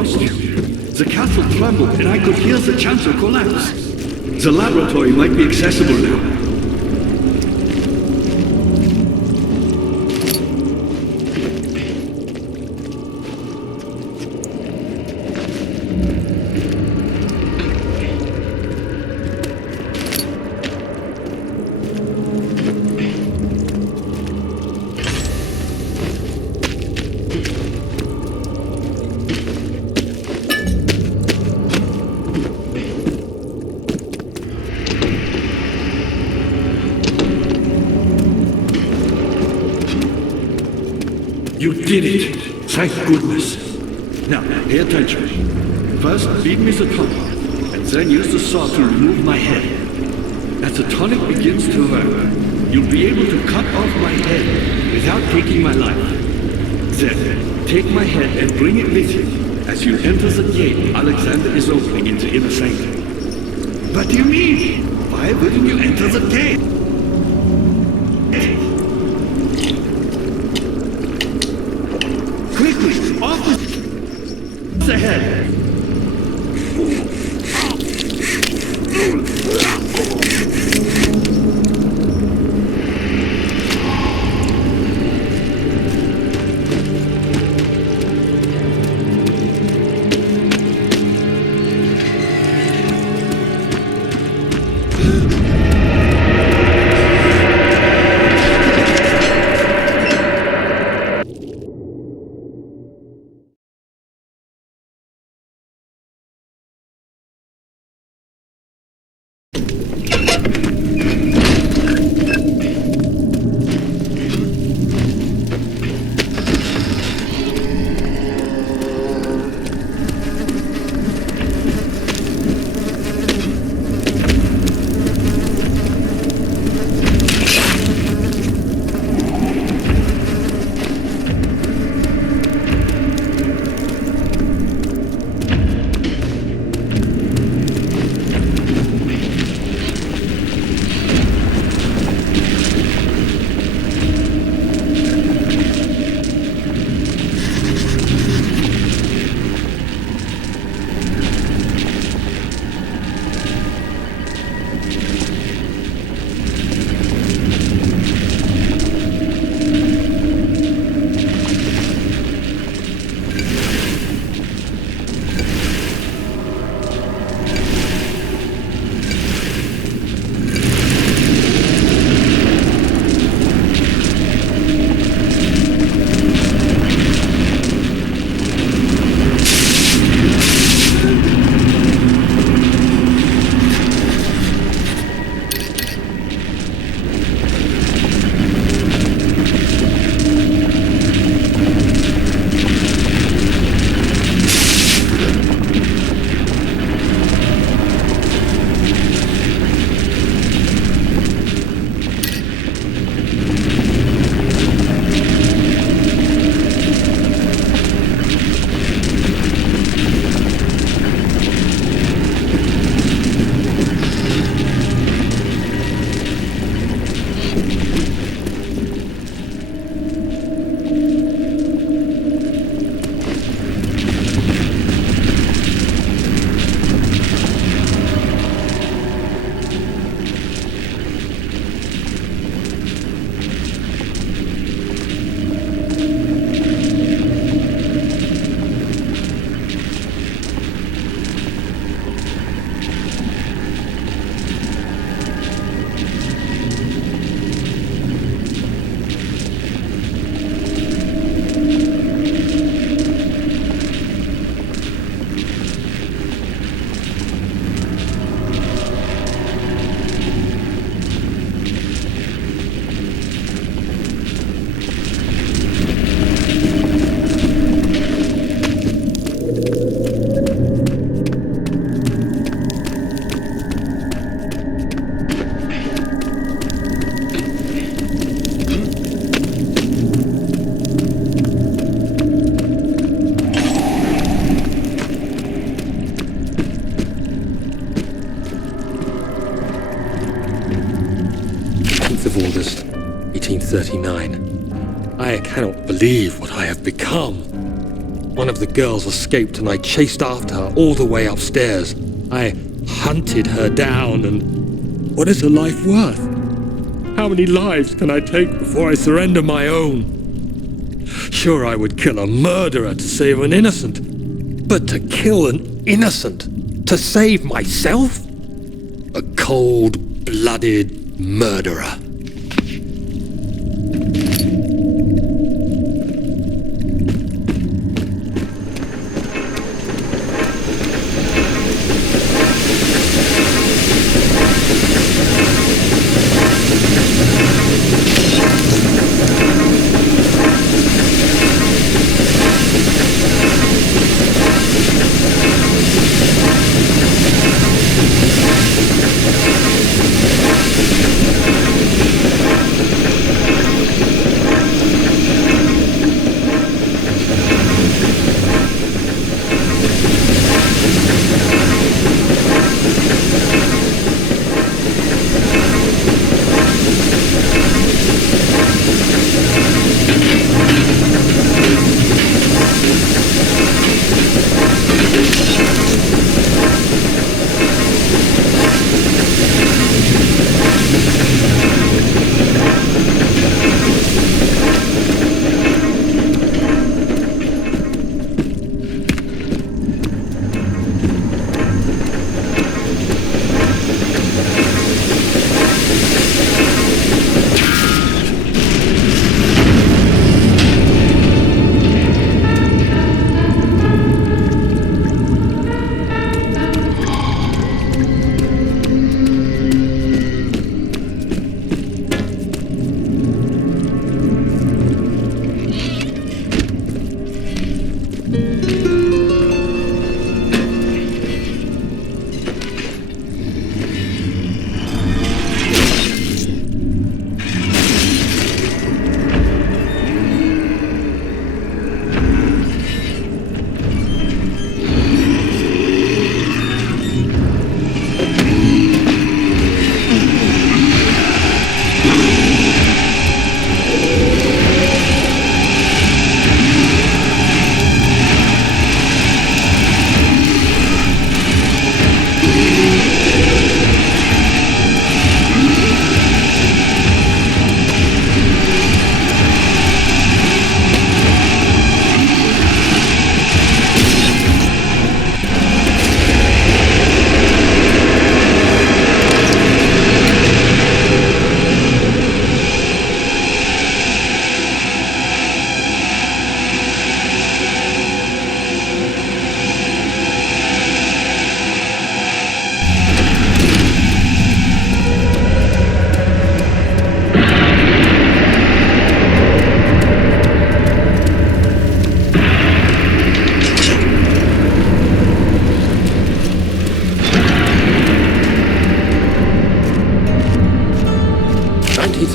lost you. The castle trembled and I could hear the chancel collapse. The laboratory might be accessible now. You did it! Thank goodness! Now, pay attention. First, feed me the tonic, and then use the saw to remove my head. As the tonic begins to work, you'll be able to cut off my head without taking my life. Then, take my head and bring it with you as you enter the gate Alexander is opening in the inner sanctum. What do you mean? Why wouldn't you enter the gate? Quickly, off the head! of August, 1839. I cannot believe what I have become. One of the girls escaped and I chased after her all the way upstairs. I hunted her down, and what is a life worth? How many lives can I take before I surrender my own? Sure, I would kill a murderer to save an innocent, but to kill an innocent to save myself? A cold-blooded murderer.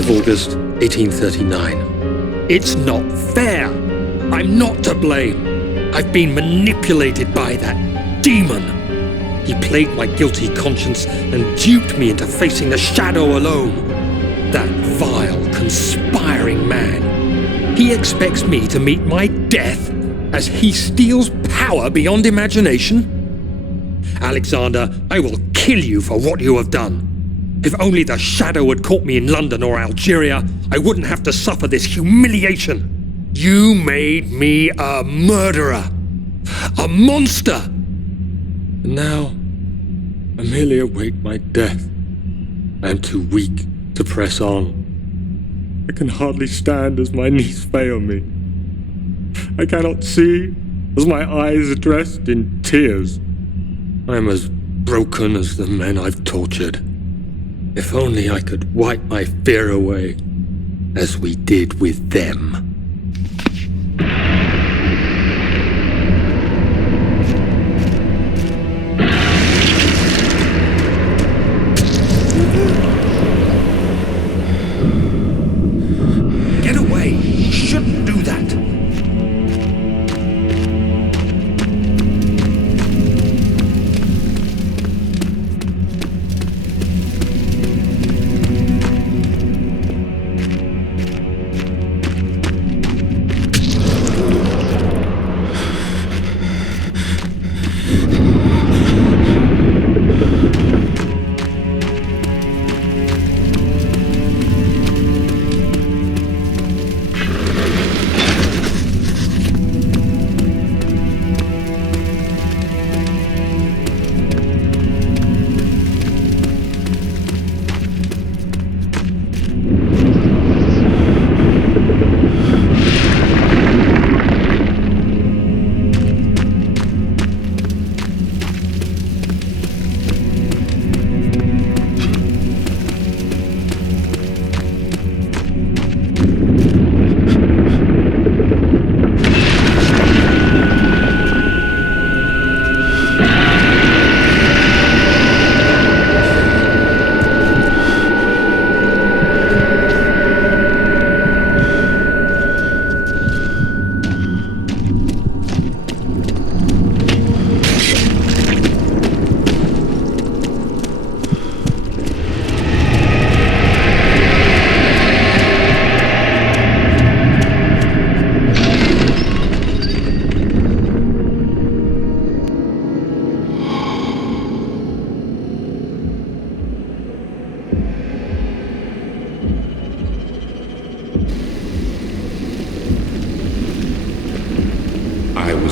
August 1839. It's not fair. I'm not to blame. I've been manipulated by that demon. He played my guilty conscience and duped me into facing the shadow alone. That vile, conspiring man. He expects me to meet my death as he steals power beyond imagination. Alexander, I will kill you for what you have done. If only the shadow had caught me in London or Algeria, I wouldn't have to suffer this humiliation. You made me a murderer, a monster. And now, I merely await my death. I am too weak to press on. I can hardly stand as my knees fail me. I cannot see as my eyes are dressed in tears. I am as broken as the men I've tortured. If only I could wipe my fear away, as we did with them. Get away! You shouldn't do that!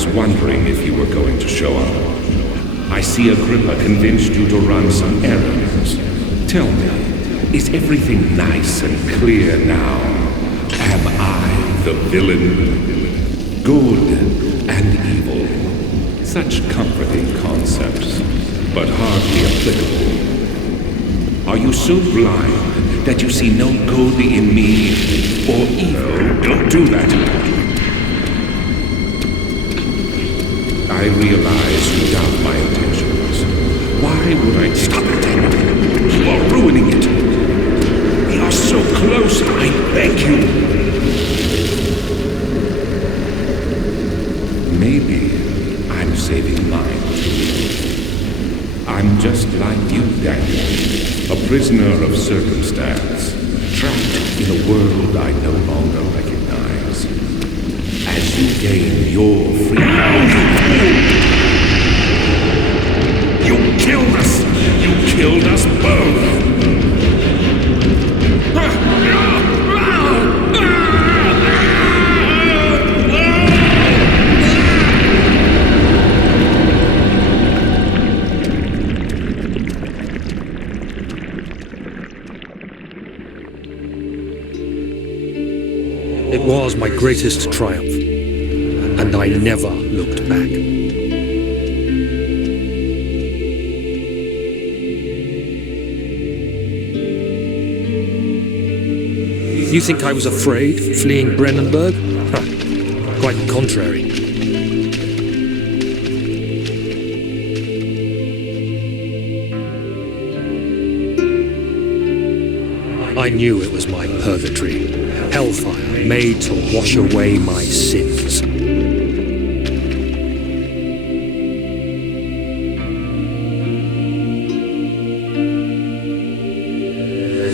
was wondering if you were going to show up. I see Agrippa convinced you to run some errands. Tell me, is everything nice and clear now? Am I the villain? Good and evil. Such comforting concepts, but hardly applicable. Are you so blind that you see no good in me or evil? Don't do that. I realize you doubt my intentions. Why would I stop it? You are ruining it. We are so close, I beg you. Maybe I'm saving mine. I'm just like you, Daniel, a prisoner of circumstance, trapped in a world I no longer recognize. As you gain your freedom, you killed us! You killed us both! It was my greatest triumph, and I never looked back. You think I was afraid, fleeing Brennenburg? Quite the contrary. I knew it was my purgatory, hellfire made to wash away my sins.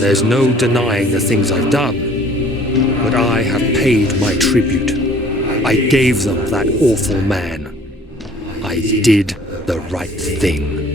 There's no denying the things I've done, but I have paid my tribute. I gave them that awful man. I did the right thing.